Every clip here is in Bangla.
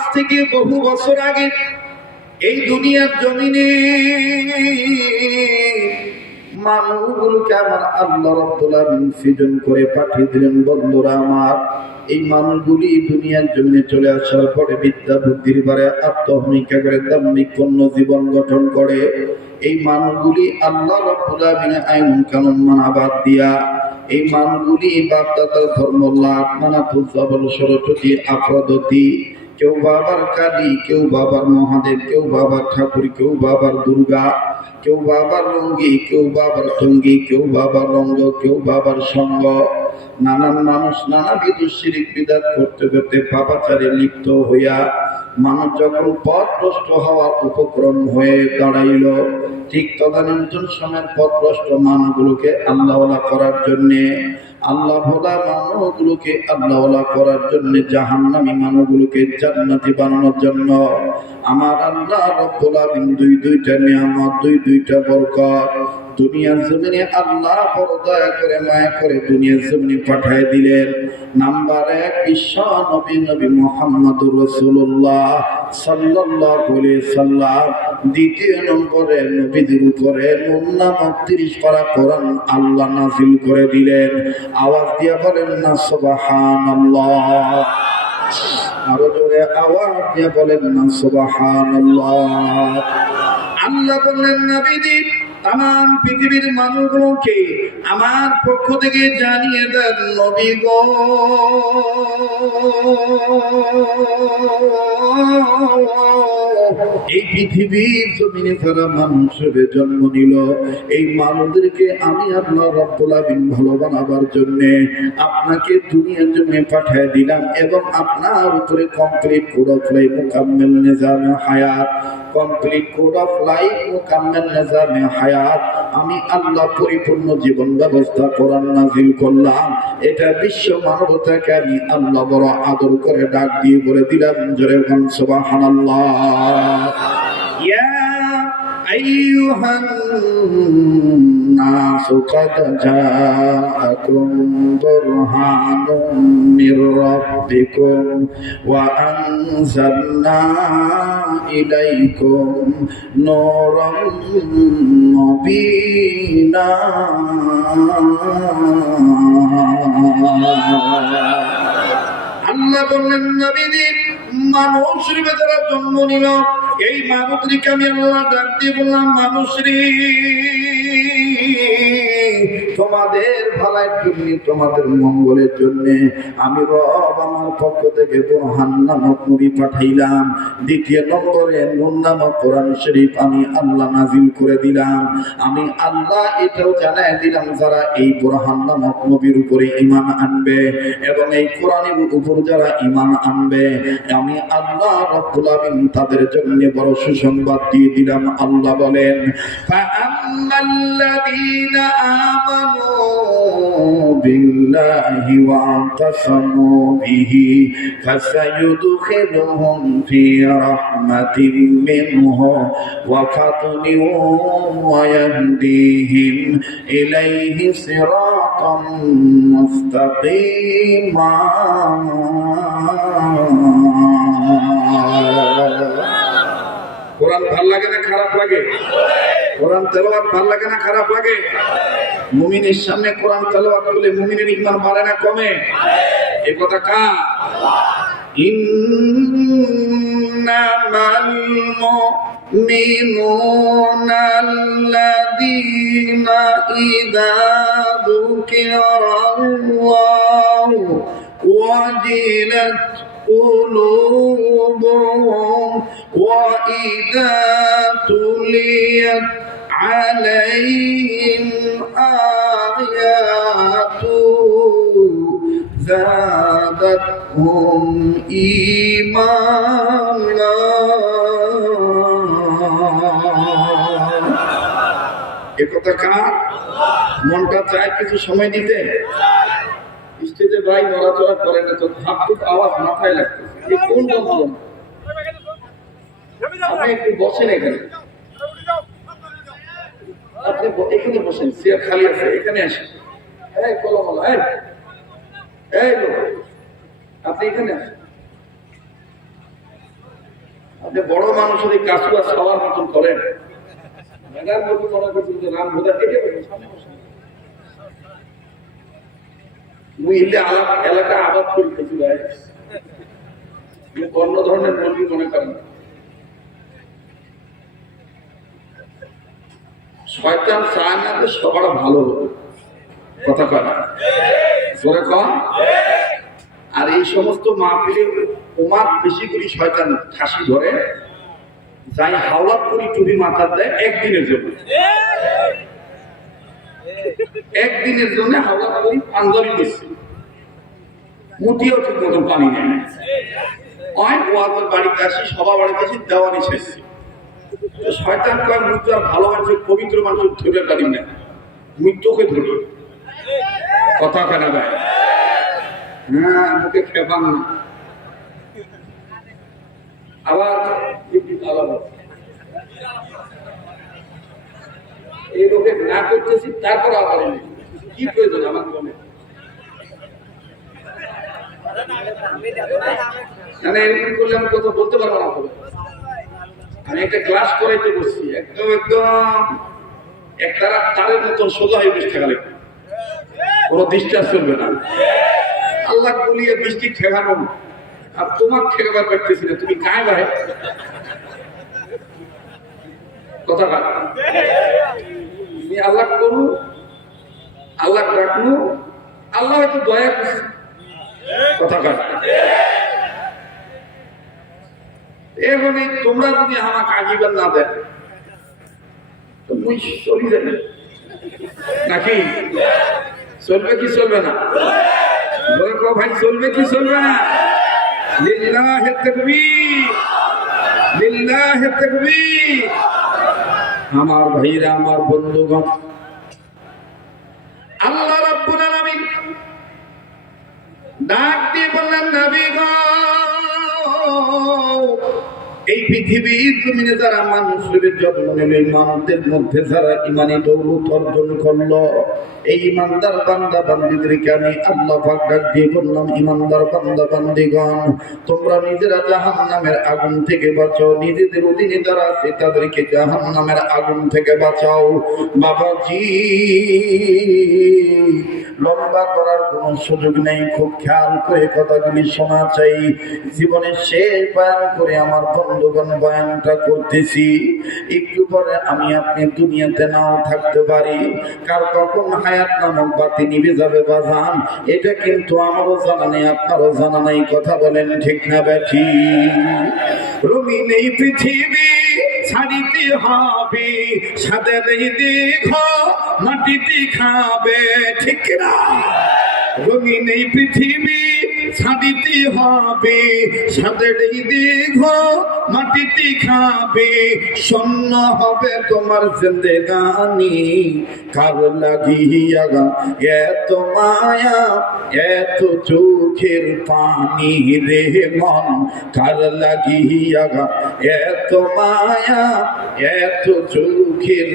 আজ থেকে বহু বছর আগে এই দুনিয়ার জমিনে মানুষগুলোকে আমার আল্লাহ রাব্বুল আলামিন সৃজন করে পাঠিয়ে দিলেন। বন্ধুরা আমার, এই মানুষগুলি দুনিয়ার জমিনে চলে আসার পরে বিদ্যা বুদ্ধির বারে আত্মহমিকা করে দাম্ভিক পূর্ণ জীবন গঠন করে। এই মানুষগুলি আল্লাহ রাব্বুল আলামিনের আইন কানুন মানা বাদ দিয়া এই মানুষগুলি বাপদাদার ধর্ম লাভ মানা পুজল সরস্বতী আফ্রোদিতি, কেউ বাবার কালী, কেউ বাবার মহাদেব, কেউ বাবার ঠাকুর, কেউ বাবার দুর্গা, কেউ বাবার রঙ্গি, কেউ বাবার টঙ্গি, কেউ বাবার রঙ্গ, কেউ বাবার সঙ্গ। নানান মানুষ নানাবিধ শিরিক বিদআত করতে করতে পাপাচারে লিপ্ত হইয়া মানুষ যখন পথভ্রষ্ট হওয়ার উপক্রম হয়ে দাঁড়াইল, ঠিক তদানীন্তন সময়ের পথভ্রষ্ট মানুষগুলোকে আল্লাহওয়ালা করার জন্যে, আল্লাহ ভোলা মানুষগুলোকে আল্লাহওয়ালা করার জন্য, জাহান্নামী মানুষগুলোকে জান্নাতি বানানোর জন্য আমার আল্লাহ রাব্বুল আলামিন দুইটা নিয়ামত, দুইটা বরকত দুনিয়ার জমিনে আল্লাহ বড় দয়া করে মায়া করে দুনিয়ার জমিনে পাঠিয়ে দিলেন। নাম্বার ১ বিশ্ব নবী নবী মুহাম্মদুর রাসূলুল্লাহ সাল্লাল্লাহু আলাইহি সাল্লাম। দ্বিতীয় নম্বরে নবীদের উপরে নূর নামক ৩০ পারা কোরআন আল্লাহ নাযিল করে দিলেন। আওয়াজ দিয়া বলেন না সুবহানাল্লাহ। আরো জোরে আওয়াজ দিয়া বলেন না সুবহানাল্লাহ। আল্লাহ বললেন, নবীজি তাম পৃথিবীর মানুষগুলোকে আমার পক্ষ থেকে জানিয়ে দেন, নবী গো এই পৃথিবীর জমিনে যারা মানুষ হিসেবে জন্ম নিল, এই মানুষদেরকে আমি আল্লাহ রাব্বুল আলামিন ভালো বানাবার জন্য আপনাকে দুনিয়ার জন্য পাঠিয়ে দিলাম এবং আপনার উপরে complete code of life Mukammel নিজামে হায়াত, complete code of life Mukammel নিজামে হায়াত আমি আল্লাহ পরিপূর্ণ জীবন ব্যবস্থা কোরআন নাযিল করলাম। এটা বিশ্ব মানবতাকে আমি আল্লাহ বড় আদর করে ডাক দিয়ে বলে দিলাম, জোরে বলুন সুবহানাল্লাহ। ইয়া আইয়ুহান নাসু ক্বাদ জাআকুম বুরহানুম মির রাব্বিকুম ওয়া আনজালনা ইলাইকুম নূরাম মুবিনা। আল্লাহ বললেন, নবীজি মানুষের ভেতরে জন্ম নিল, এই মানুষকে আমি আল্লাহ ডাক দিয়ে বললাম, মানুষরে তোমাদের ভালোর জন্য, তোমাদের মঙ্গলের জন্য আমি রব আমার পক্ষ থেকে বুরহান নামক নবী পাঠাইলাম। দ্বিতীয় নম্বরে নূর নামক কোরআন শরীফ আমি আল্লাহ নাযিল করে দিলাম। আমি আল্লাহ এটাও জানাই দিলাম, যারা এই বুরহান নামক নবীর উপরে ঈমান আনবে এবং এই কোরআনের উপর যারা ঈমান আনবে, আমি আল্লাহ রাব্বুল আলামিন তাদের জন্য বড় সুসংবাদ দিয়ে দিলাম। আল্লাহ বলেন, ফাআম্মাল্লাযীনা আমানু বিল্লাহি ওয়া তাসামু বিহি ফাসায়ুদখিলুহুম ফি রাহমাতিন মিনহু ওয়া ফাদলিন ওয়া ইয়াহদিহিম ইলাইহি সিরাতাম মুস্তাকিমা। কোরআন ভাল লাগে না খারাপ লাগে? কোরআন তেলাওয়াত ভাল লাগে না খারাপ লাগে? মুমিনের সামনে কোরআন তেলাওয়াত করলে মুমিনের ঈমান বাড়ে না কমে? এই কথা কার? ইন্নামাল মুমিনুনা আল্লাযীনা ইযা যুকিরাল্লাহু ওয়াজিলাত قلوبهم وإذا تليت عليهم آياته زادتهم إيمانا। এ কথা কার? মনটা চায় কিছু সময় দিতে, স্টেজে ভাই নড়াচড়া করে না তো ধাপ আওয়াজ মাথায় লাগতেছে। কোন যন্ত্রণা? আপনি একটু বসেন এখানে, আপনি এখানে বসেন, চেয়ার খালি আছে, এখানে আসেন। এই কলমলা, এই লোক আপনি এখানে আসেন। আপনি বড় মানুষের এই কাছুয়া খাওয়ার মতন করেন, মেঘার মতো মনে করছেন যে রাম ভোদা কেটে মুই এলাকা আবাদ করতেছি ভাই, অন্য ধরনের মন্দির মনে করেন। শয়তান চায় না যে সবার ভালো হবে, কথা কয় না জোরে কম। আর এই সমস্ত মাহফিলে ওমার বেশি করে শয়তান ঠাসি ধরে, যাই হাওলাত করি টুপি মাথার দেয় একদিনের জন্য, একদিনের জন্য হাওলাত করি পাঞ্জাবি দিচ্ছি, মুটিও ঠিক মতন পানি নেই। অনেক ওয়াজের বাড়িতে আসি, সবার বাড়িতে আসি, দেওয়ানি শেষছি। শয়তান কয় মুই তো আর ভালো মানুষের পবিত্র মানুষের ধরে পারি না, মুই তোকে ধরি, কথা কেনা ভাই। হ্যাঁ মুখে খেপান না, আবার এই লোকে না করতেছি, তারপর আবার কি প্রয়োজন আমার মনে, মানে এরকম করলে আমি কথা বলতে পারবো না। আমি একটা ক্লাস করাইতে বসছি, একদম একদম একটা তারের মতন সোজা হয়ে বসে থাকা লাগবে, কোনো ডিস্টার্ব চলবে না। আল্লাহ বলিয়ে বৃষ্টি ঠেকানো, আর তোমার ঠেকাবার পারতেছি না, তুমি কায় ভাই কথা কাট, তুমি আল্লাহ করু, আল্লাহ ডাকনু, আল্লাহ হয়তো দয়া করছে, কথা কাট। এখানে তোমরা যদি আমাকে আগিবার না দেন তো মুই চলি যাবে নাকি, চলবে কি চলবে না ভাই, চলবে কি চলবে না? লিল্লাহে তাকবীর, লিল্লাহে তাকবীর। আমার ভাইরা, আমার বন্ধুগণ, আল্লাহ রাব্বুল আলামিন ডাক দিয়ে বললেন, নবী গো, এই পৃথিবীর জমিনে যারা মানুষের যত্ন নিল, মানুষদের মধ্যে যারা ইমানি দৌলত অর্জন করলো, এই ইমানদার বান্দা বান্দিদেরকে আমি আল্লাহ পাক ডাক দিয়ে বললাম, ইমানদার বান্দা বান্দিগণ, তোমরা নিজেরা জাহান্নামের আগুন থেকে বাঁচাও, নিজেদের অধীনে যারা আছে তাদেরকে জাহান্নামের আগুন থেকে বাঁচাও। বাবাজি, লম্বা করার কোন সুযোগ নেই, খুব খেয়াল করে কথাগুলি শোনা চাই। জীবনের শেষ বয়ান করে আমার বন্ধুগণ বয়ানটা করতেছি, একটু পরে আমি আপনি দুনিয়াতে নাও থাকতে পারি, কার কখন হায়াত নামক বাতি নিভে যাবে বাজান, এটা কিন্তু আমারও জানা নেই, আপনারও জানা নেই, কথা বলেন ঠিক না ব্যাঠি? রঙিন এই পৃথিবী ছাড়িতে হবে, সাদের দেখ মাটিতে খাবে, ঠিক না? রঙিন এই পৃথিবী ছাড়িতে হবে, সাদের দেখ মাটিতে খাবে, শূন্য হবে তোমার জিন্দেগানি, কার লাগিয়া এত মায়া এত চোখের পানি রে মন, কার লাগিয়া এত মায়া এত চোখের,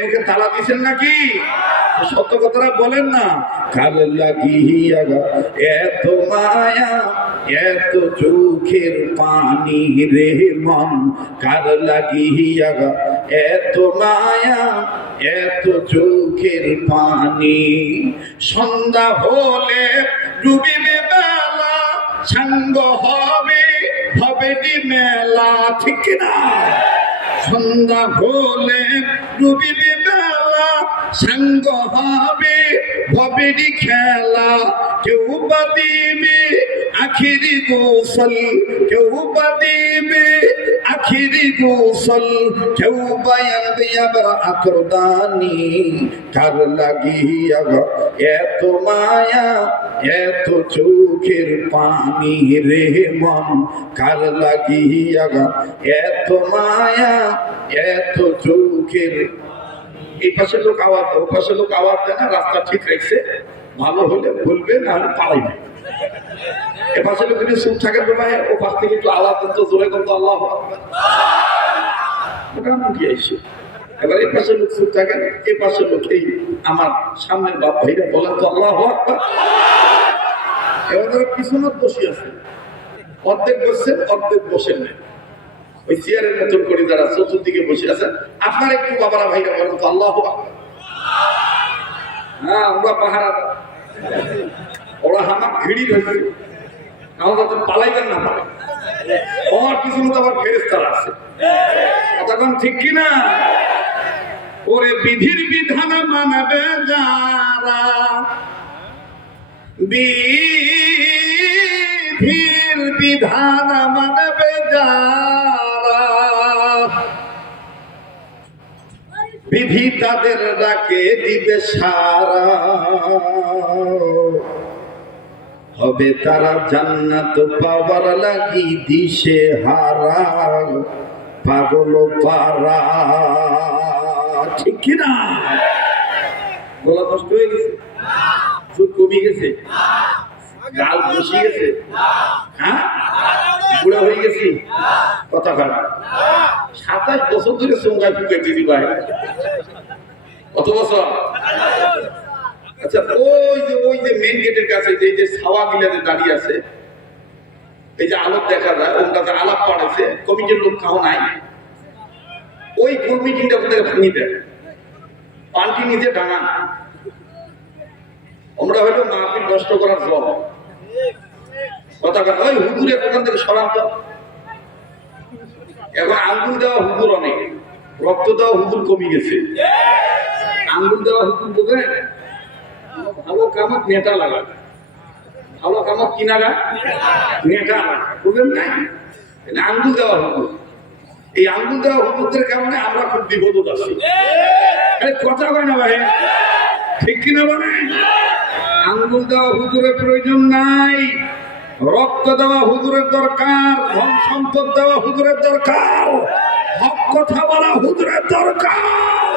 মুখে তালা দিয়েছেন নাকি? সত্য কথাটা বলেন না। কার লাগিয়া এত মায়া এত চোখের পানি রে মন, কার লাগিয়া এত মায়া এত চোখের পানি। সন্ধ্যা হলে ডুবিবে বেলা, সাঙ্গ হবে হবে মেলা, ঠিক না? সন্ধ্যা হলে ডুবিবে বেলা, সাঙ্গ হবে ভবেরি খেলা, কেউ বা দিবে আখিরি গোসল, কেউ বা দিবে আখিরি গোসল, কেউ বা আনবে আবার আতরদানি, কার লাগিয়া এত মায়া এত চোখের পানি রে মন, কার লাগিয়া এত মায়া এত চোখের। এই পাশের লোক আওয়াজ দেয়, ও পাশের লোক আওয়াজ দেয় না, রাস্তা ঠিক রাখছে, ভালো হলে বলবে, না হলে পালাইবে। এ পাশের লোক যদি চুপ থাকে, ও পাশ থেকে একটু আওয়াজ দিত, জোরে করতো আল্লাহু আকবার, ওটা মুখে এসে। এবার এই পাশের লোক চুপ থাকে, এই পাশের লোক এই আমার সামনের বাপ ভাইরা বলেন তো আল্লাহু আকবার। এবার তারা পিছনের বসে আছে, অর্ধেক বসছেন অর্ধেক বসেন না, ওই চেয়ারের মতন করে যারা চতুর্দিকে বসে আছেন, আপনার একটু বাবারা ভাইরা বলেন তো আল্লাহু আকবার। হ্যাঁ, আমরা পাহারা, ওরা হামাক ঘিড়ি ধরছে, আমাদের তো পালাইবেন না পারে, আমার কিছু মতো আবার ফেরেশতারা আছে, তখন ঠিক কিনা? ওরে বিধির বিধান মানবে যারা, বিধির বিধান মানবে যারা, বিধি তাদের ডাকে দিবে সারা, হবে তারা জান্নাত পাওয়ার লাগি দিশে হারা, পাগল পারা। ঠিক কিনা? গলা কষ্ট হয়ে গেছে, চোখ কমে গেছে, গাল বসে গেছে, হ্যাঁ বুড়া হয়ে গেছি, কথা খারাপ। 27 বছর ধরে সঙ্গায় ফুকে দিদি ভাই, কত বছর? আচ্ছা, ওই যে মেন গেটের কাছে যে ছাওয়া গিলাতে দাঁড়িয়ে আছে, এই যে আলাপ দেখা যায়, ওটাতে আলাপ পাঠাইছে, কমিটির লোক কাউ নাই, ওই গোল মিটিংটা কোথায় ভাঙি দেয়, পাল্টি নিজে ডাঙা। আমরা হয়তো মাহফিল নষ্ট করার জল, কথা কথা ওই হুজুরের ওখান থেকে সরান তো। এখন আঙ্গুল দেওয়া হুজুর অনেক, রক্ত দেওয়া হুজুর কমে গেছে। আঙ্গুল দেওয়া হুজুর বলবে ভালো কামত নেতা লাগা, ভালো কামত কি নাগা নেতা বুঝলেন না? আঙ্গুল দেওয়া হুজুর, এই আঙ্গুল দেওয়া হুজুরদের কারণে আমরা খুব বিপদ আছি। কথা হয় না ভাই, ঠিক কিনা বলে? আঙ্গুল দেওয়া হুজুরের প্রয়োজন নাই, রক্ত দেওয়া হুজুরের দরকার, ধন সম্পদ দেওয়া হুজুরের দরকার, হক কথা বলা হুজুরের দরকার,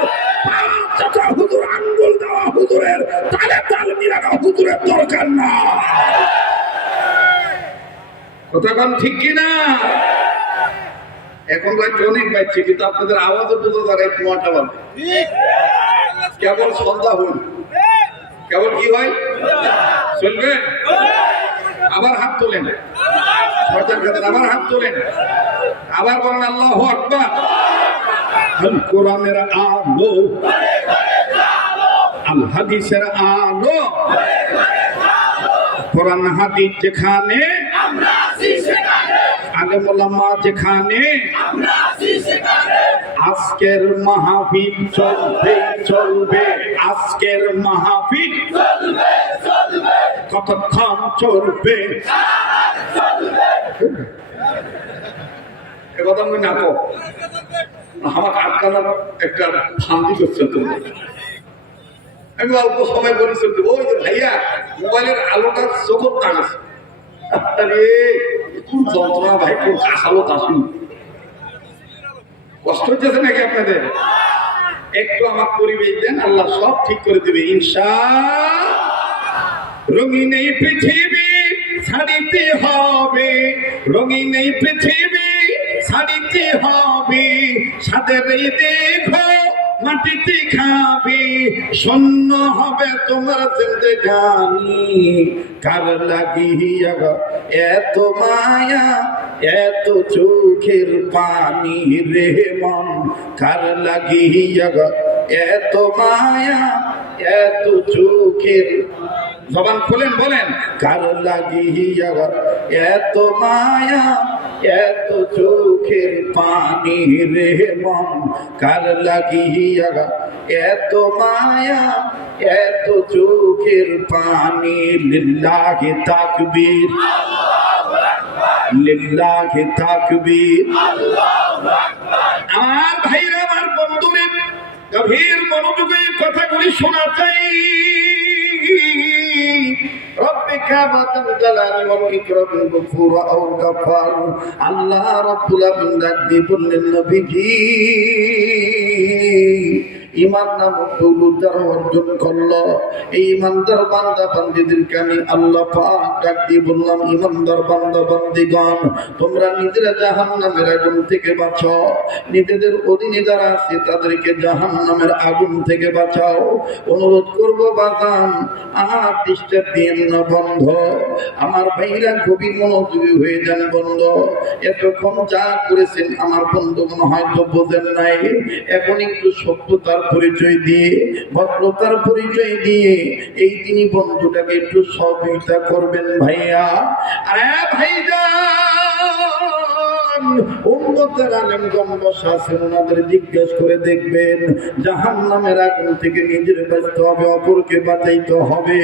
হুজুর আঙ্গুল দেওয়া হুজুরের তালে তাল মিলানো হুজুরের দরকার না। কথা কন ঠিক কিনা? এখন রাত অনেক বাজছে, কিন্তু আপনাদের আওয়াজও বোঝা যায় রাত 9টা বাজে, কেবল সন্ধ্যা হল, কেবল কি হয় চলবে। আবার হাত তোলেন, আবার হাত তোলেন, আবার বলেন আল্লাহু আকবার। আল কোরআনের আলো, আল হাদিসের আলো, কোরআন হাদিস যেখানে, আলেম ওলামা যেখানে, আজকের মাহফিল চলবে চলবে, আজকের মাহফিল কতক্ষণ চলবে? কথা আমি না কো, আমার আটকানোর একটা ফান্দি করছে তুমি। আমি অল্প সময় বলি চলতে, ওই যে ভাইয়া মোবাইলের আলোটা চোখত টাঙাছে, আরে কোন যন্ত্রণা ভাই, কোন কাঁচালো আসুন, কষ্ট হচ্ছে নাকি আপনাদের? একটু আমার পরিবেশ দেন, আল্লাহ সব ঠিক করে দেবে ইনশাআল্লাহ। রঙিন এই পৃথিবী ছাড়িতে হবে, রঙিন এই পৃথিবী ছাড়িতে হবে, সাদের এই দেখো মাটিতে খাবে, শূন্য হবে তোমার জিন্দেগানি, কার লাগিয়া এত মায়া এত চোখের পানি রে মন, কার লাগিয়া এত মায়া এত চোখের, জবান খুলেন বলেন, কার লাগিয়া এত মায়া এত চোখের পানি রে মন, কার লাগিয়া এত মায়া এত চোখের পানি। লিল্লাহি তাকবীর, লিল্লাহি তাকবীর। আমার ভাইরা, আমার বন্ধুরে, গভীর মনোযোগে কথাগুলি শোনা চাই। আল্লাহ রাব্বুল আলামিন ডাক দিয়ে বললেন, নবীজি ঈমান নামক দৌলত যারা অর্জন করলো, এই ঈমানদার বান্দা বান্দীদেরকে আমি আল্লাহ পাক ডাক দিয়ে বললাম, ঈমানদার বান্দা বান্দীগণ, তোমরা নিজেরা জাহান্নামের আগুন থেকে বাঁচাও, নিজেদের অধীনে যারা আছে তাদেরকে জাহান্নামের আগুন থেকে বাঁচাও। অনুরোধ করবো বাজান, আর ডিস্টার্ব দিয়েন না বন্ধ। আমার ভাইরা গভীর মনোযোগী হয়ে যান বন্ধ। এতক্ষণ যা করেছেন আমার বন্ধুগণ হয়তো বোঝেন নাই, এখন একটু সভ্যতার পরিচয় দিয়ে, ভদ্রতার পরিচয় দিয়ে এই তিনি বন্ধুটাকে একটু সহযোগিতা করবেন ভাইয়া। আরে ভাইজান, উম্মতের আলেমগণ বসা আছেন, ওনাদের জিজ্ঞেস করে দেখবেন, জাহান্নামের আগুন থেকে নিজের বাঁচতে হবে, অপরকে বাঁচাইতে হবে।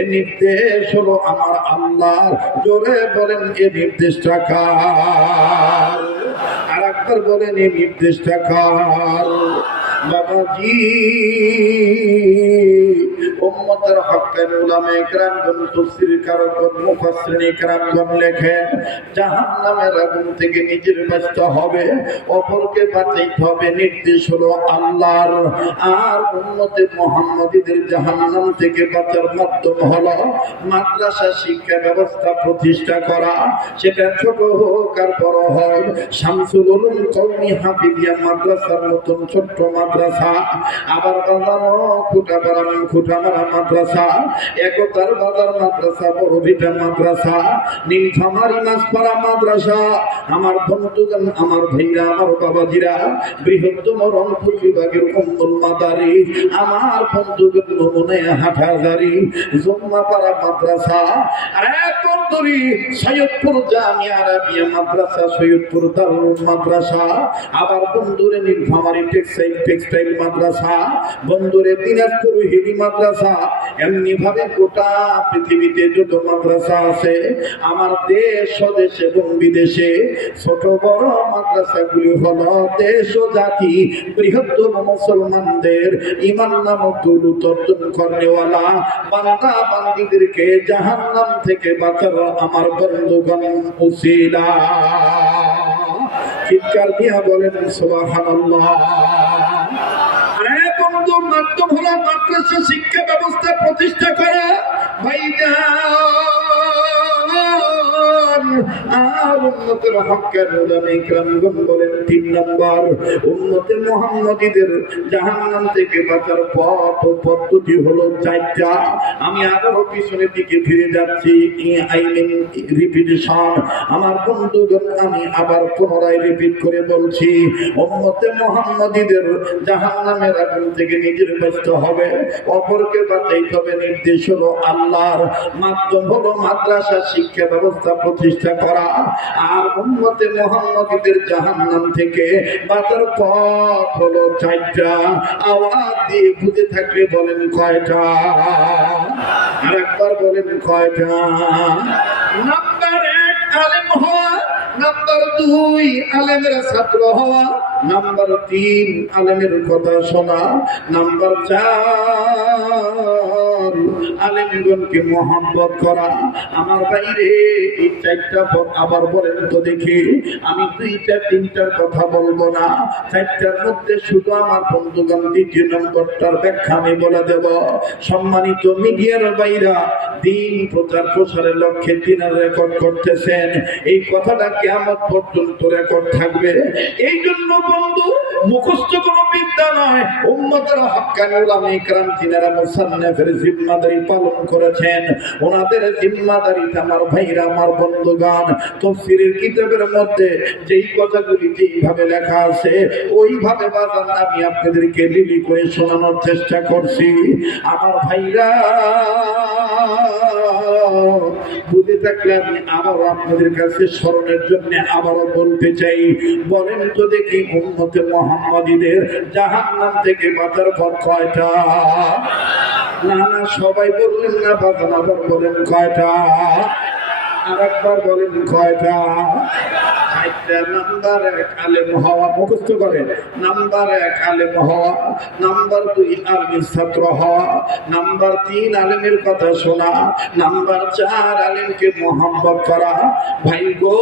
এ নির্দেশ হলো আমার আল্লাহ। জোরে বলেন, এ নির্দেশটা কার? আর একবার বলেন, এই নির্দেশটা কার? বাবাজি, উম্মতের হক্কানি উলামায়ে কেরামগণ, তাফসীরকারগণ, মুফাসসিরিনে কেরামগণ লেখেন, জাহান্নামের আগুন থেকে নিজের বাঁচতে হবে, অপরকে বাঁচাইতে হবে, নির্দেশ হলো আল্লাহর। আর উম্মতে মুহাম্মাদীদের জাহান্নাম থেকে বাঁচার মাধ্যম হলো মাদ্রাসা শিক্ষা ব্যবস্থা প্রতিষ্ঠা করা। সেটা ছোট হোক আর বড় হোক, শামসুল উলুম কওমি হাফিজিয়া মাদ্রাসার মতন ছোট্ট মাদ্রাসা, আবার বাজানো খুঁটামারা মাদ্রাসা, একতার বাজার মাদ্রাসা, বড়ভিটা মাদ্রাসা, নীলফামারী মাছপাড়া মাদ্রাসা। আমার বন্ধুগণ, আমার ভাইরা, আমার বাবাজিরা, বৃহত্তম রংপুর বিভাগের উম্মুল মাদারিস, আমার বন্ধুগণ নমুনে হাটহাজারি, জম্মাপাড়া মাদ্রাসা, আরে বন্ধুরি সৈয়দপুর জামিয়া আরাবিয়া মাদ্রাসা, সৈয়দপুর দারুল মাদ্রাসা, আবার বন্ধুরে নীলফামারী টেক্সটাইল মাদ্রাসা, বন্ধুরে দিনাজপুর হিলি মাদ্রাসা। এমনি ভাবে গোটা পৃথিবীতে যত মাদ্রাসা আছে, আমার দেশ স্বদেশ এবং বিদেশে ছোট বড় মাদ্রাসাগুলি হলো দেশ ও জাতি বৃহত্তম মুসলমানদের ঈমান নামক দৌলত অর্জন করেওয়ালা বান্দা বান্দীদেরকে জাহান্নাম থেকে বাঁচানো আমার বন্ধুগণ উসিলা। চিৎকার দিয়া বলেন সুবহানাল্লাহ। আরে বন্ধু, মাধ্যম হলো মাদ্রাসা শিক্ষা ব্যবস্থা প্রতিষ্ঠা করা ভাইজান। আর উম্মতের হক্কানি উলামায়ে কেরামগণ বলেন, ৩ নম্বর, উম্মতে মুহাম্মাদীদের জাহান্নাম থেকে বাঁচার পথ ও পদ্ধতি হলো ৪টা। আমি আবারও পিছনের দিকে ফিরে যাচ্ছি, আই মিন রিপিটিশন। আমার বন্ধুগণ, আমি আবার পুনরায় রিপিট করে বলছি, উম্মতে মুহাম্মাদীদের জাহান্নামের আগুন থেকে নিজের বাঁচতে হবে, অপরকে বাঁচাইতে হবে, নির্দেশ হলো আল্লাহর। মাধ্যম হলো মাদ্রাসা শিক্ষা ব্যবস্থা প্রতিষ্ঠা করা। আর উম্মতে মুহাম্মাদীদের জাহান্নাম থেকে বাঁচার পথ হলো ৪টা। আওয়াজ দিয়ে বুঝে থাকলে বলেন কয়টা? আর একবার বলেন কয়টা? নাম্বার ১ আলেম হওয়া, নাম্বার ২ আলেমের ছাত্র হওয়া, নাম্বার ৩ আলেমের কথা শোনা, নাম্বার ৪ আলেমগণকে মহব্বত করা। আমার বাইরে এই ৪টা পথ আবার বলেন তো দেখি। আমি ২টা ৩টার কথা বলবো না, ৪টার মধ্যে শুধু আমার বন্ধুগণ ২য় নম্বরটার ব্যাখ্যা আমি বলে দেব। সম্মানিত মিডিয়ার বাইরা, দিন প্রচার প্রসারের লক্ষ্যে দিনের রেকর্ড করতেছেন, এই কথাটা কিয়ামত পর্যন্ত রেকর্ড থাকবে। এই জন্য বন্ধু, মুখস্থ কোনো বিদ্যা নয়, উম্মতের হক্কানি উলামায়ে কেরাম যিনারা মুসান্নিফের জিম্মাদারি পালন করেছেন, ওনাদের জিম্মাদারিতে আমার ভাইরা, আমার বন্ধুগণ, তাফসীরের কিতাবের মধ্যে যেই কথাগুলি যেইভাবে লেখা আছে ওইভাবে বাজান আমি আপনাদেরকে লিলি করে শোনানোর চেষ্টা করছি। আমার ভাইরা, বুঝে থাকলে আমি আবারও আপনাদের কাছে স্মরণের জন্য আবারও বলতে চাই। বলেন তো দেখি, উম্মতে মুহাম্মাদীদের জাহান্নাম থেকে বাঁচার পথ কয়টা? না না, সবাই বললেন না বাজান, আবার বলেন কয়টা? আর একবার বলেন কয়টা? ৪টা। নাম্বার ১ আলেম হওয়া, মুখস্থ করেন। নাম্বার ১ আলেম হওয়া, নাম্বার ২ আলেমের ছাত্র হওয়া, নাম্বার ৩ আলেমের কথা শোনা, নাম্বার ৪ আলেমকে মহব্বত করা। ভাই গো,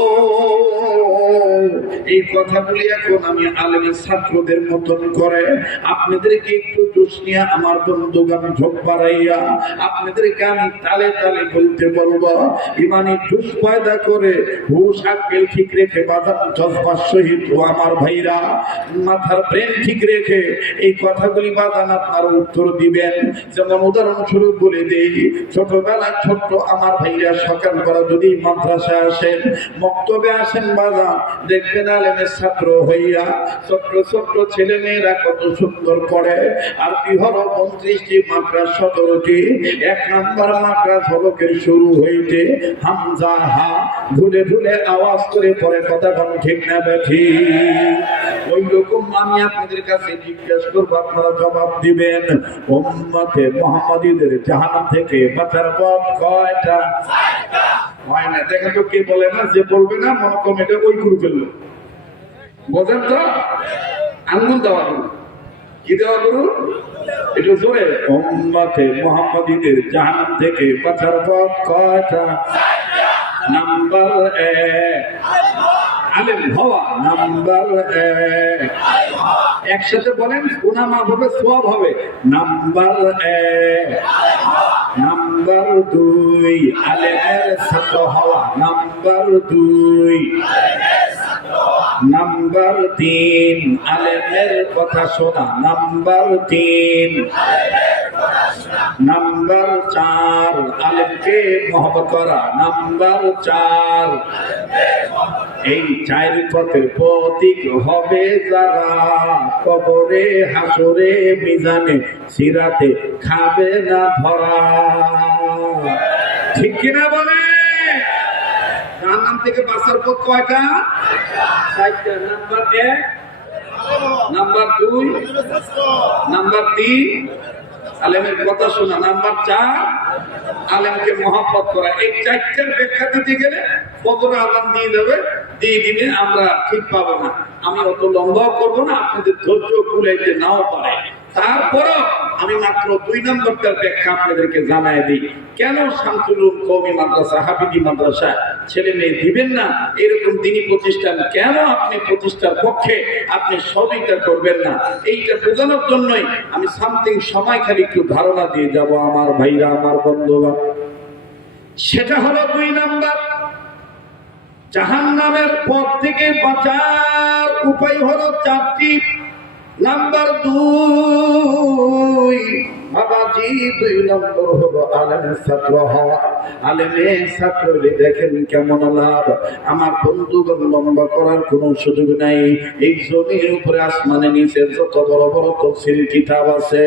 এই কথাগুলি এখন আমি আলেমের ছাত্রদের মতন করে আপনাদেরকে একটু দোষ নিয়ে আমার বন্ধুগান ঝোঁক বাড়াইয়া আপনাদেরকে আমি তালে তালে বলতে বলবো। ইমানি দোষ পয়দা করে হুশ আক্কেল ঠিক রেখে বাজার জজবার সহিত ও আমার ভাইরা মাথার ব্রেন ঠিক রেখে এই কথাগুলি বাজান আপনার উত্তর দিবেন। যেমন উদাহরণস্বরূপ বলে দেই, ছোটবেলায় ছোট্ট আমার ভাইরা সকালবেলা যদি মাদ্রাসায় আসেন, মক্তবে আসেন বাজান, দেখবেন আলেমের ছাত্র হইয়া ছোট্ট ছোট্ট ছেলে মেয়েরা কত সুন্দর পড়ে। আর বিহর 29টি মাদ্রাস 17টি, 1 নাম্বার মাদ্রাস হলকের শুরু হইতে হামজা হা ঢুলে ঢুলে আওয়াজ করে পড়ে। কথা কোন ঠিক না বেঠি? ওই রকম আমি আপনাদের কাছে জিজ্ঞাসা করবো, আপনারা জবাব দিবেন। উম্মতে মুহাম্মাদীদের জাহান্নাম থেকে বাঁচার পথ কয়টা? হয় না। দেখেন তো কে বলে না, যে বলবে না মনে কম এটা ওই করে ফেললো। বোঝেন তো? আঙ্গুল দেওয়া গুরু কি দেওয়া গুরু একটু জোরে। উম্মতে মুহাম্মাদীদের জাহান্নাম থেকে বাঁচার পথ কয়টা? নাম্বার 1 আলেম হওয়া। নাম্বার 1 একসাথে বলেন, গুনাহ মাফ হবে, সওয়াব হবে। নাম্বার 1। নাম্বার 2 আলেমের ছাত্র হওয়া। নাম্বার 2। নাম্বার 3 আলেমের কথা শোনা। নাম্বার 3। নাম্বার 4 আলেমকে মহব্বত করা। নাম্বার 4। এই 4 পথের প্রতীক হবে যারা, কবরে হাসরে মিজানে সিরাতে খাবে না ধরা। ঠিক কিনা বলে? জাহান্নাম থেকে বাঁচার পথ কয়টা? 4টা। নাম্বার 1, নাম্বার 2, নাম্বার 3 আলেমের কথা শোনা। নাম্বার 4 আলেমকে মহব্বত করা। এই 4টার ব্যাখ্যা দিতে গেলে ফজর আযান দিয়ে দেবে, দিয়ে দিনে আমরা ঠিক পাবো না। আমি অত লম্বাও করবো না, আপনাদের ধৈর্য কুলাইতে নাও পারে। তারপরও আমি মাত্র 2 নম্বরটার ব্যাখ্যা আপনাদেরকে জানাই দিই। কেন শামসুল উলুম কওমি মাদ্রাসা, হাফিজি মাদ্রাসা ছেলে মেয়ে দিবেন না? এরকম দিনী প্রতিষ্ঠান কেন আপনি প্রতিষ্ঠার পক্ষে আপনি সহযোগিতা করবেন না? এইটা বোঝানোর জন্যই আমি সামথিং সময় খালি একটু ধারণা দিয়ে যাব আমার ভাইরা, আমার বন্ধুরা। সেটা হলো 2 নাম্বার, জাহান্নামের পথ থেকে বাঁচার উপায় হলো 4টি। নাম্বার 2 বাবাজি, 2 নম্বর হলো আলেমের ছাত্র হওয়া। আলেমের ছাত্র হলে দেখেন কেমন লাভ। আমার বন্ধুগণ, লম্বা করার কোনো সুযোগ নাই। এই জমির উপরে আসমানের নিচে যত বড় বড় তাফসীর কিতাব আছে,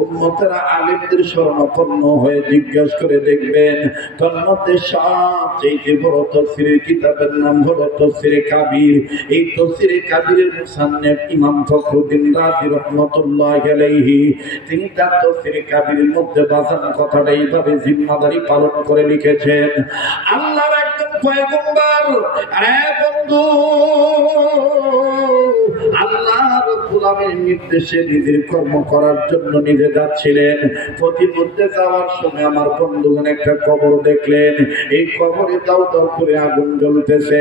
উম্মতেরা আলেমদের শরণাপন্ন হয়ে জিজ্ঞাসা করে দেখবেন, তার মধ্যে সবচেয়ে বড় তাফসীরের কিতাবের নাম হলো তাফসীরে কাবীর। এই তাফসীরে কাবীরের মুসান্নিফ ইমাম ফখরুদ্দীন রাজি রাহমাতুল্লাহি আলাইহি, তিনি তার তাফসীরে কাবীরের মধ্যে বাজান কথাটা এইভাবে জিম্মাদারি পালন করে লিখেছেন। আল্লাহর একজন পয়গম্বর, আরে বন্ধু, আল্লাহ রাব্বুল আলামিনের নির্দেশে নিজের কর্ম করার জন্য নিজে যাচ্ছিলেন। প্রতিমধ্যে যাওয়ার সময় আমার বন্ধুগণ একটা কবর দেখলেন। এই কবরে দাউ দাউ করে আগুন জ্বলতেছে।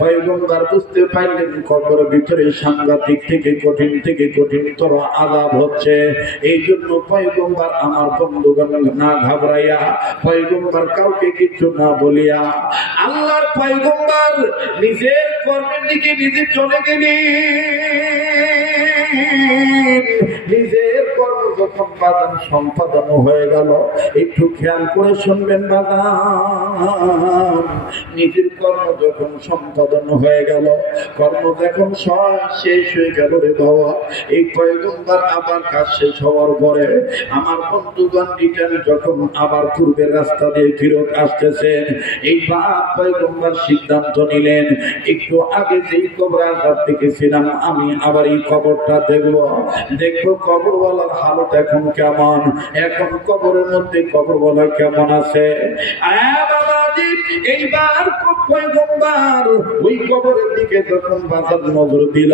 পয়গম্বর বুঝতে পারলেন কবরের ভিতরে সাংঘাতিক থেকে কঠিনতর আযাব হচ্ছে। এই জন্য পয়গম্বর আমার বন্ধুগণ না ঘাবড়াইয়া, পয়গম্বর কাউকে কিছু না বলিয়া, আল্লাহর পয়গম্বর নিজের কর্মের দিকে নিজে চলে গেলেন। নিজের কর্ম যখন বাদান সম্পাদন হয়ে গেল, একটু খেয়াল করে শুনবেন বাদান, নিজের কর্ম যখন সম্পাদন হয়ে গেল, কর্ম যখন শেষ হয়ে গেল রে বাবা, এই পয়গম্বর আবার কাজ শেষ হওয়ার পরে আমার বন্ধুগণ রিটার্ন যখন আবার পূর্বের রাস্তা দিয়ে ফিরত আসতেছেন, এই পয়গম্বর সিদ্ধান্ত নিলেন, একটু আগে যেই কবর আযাব দেখেছিলাম আমি আবার এই কবরটা দেখবো কবরওয়ালার হালত এখন কেমন, এখন কবরের মধ্যে কবরওয়ালা কেমন আছে। বাবাজি এইবার পয়গম্বর ওই কবরের দিকে যখন বাজার নজর দিল,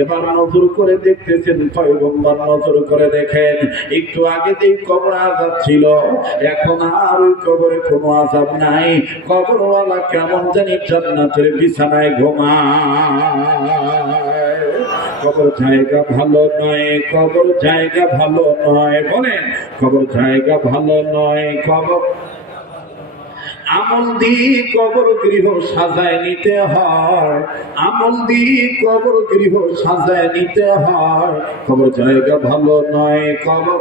এবার নজর করে দেখতেছেন পয়গম্বর নজর করে দেখেন একটু আগে যেই কবর আযাব ছিল এখন আর ওই কবরে কোনো আযাব নাই। কবরওয়ালা কেমন জানি জান্নাতের বিছানায় ঘুমায়। কবর জায়গা ভালো নয়, কবর জায়গা ভালো নয়, বলেন কবর জায়গা ভালো নয়। কবর আমল দিয়ে কবর গৃহ সাজায় নিতে হয়, আমল দিয়ে কবর গৃহ সাজায় নিতে হয়। কবর জায়গা ভালো নয়, কবর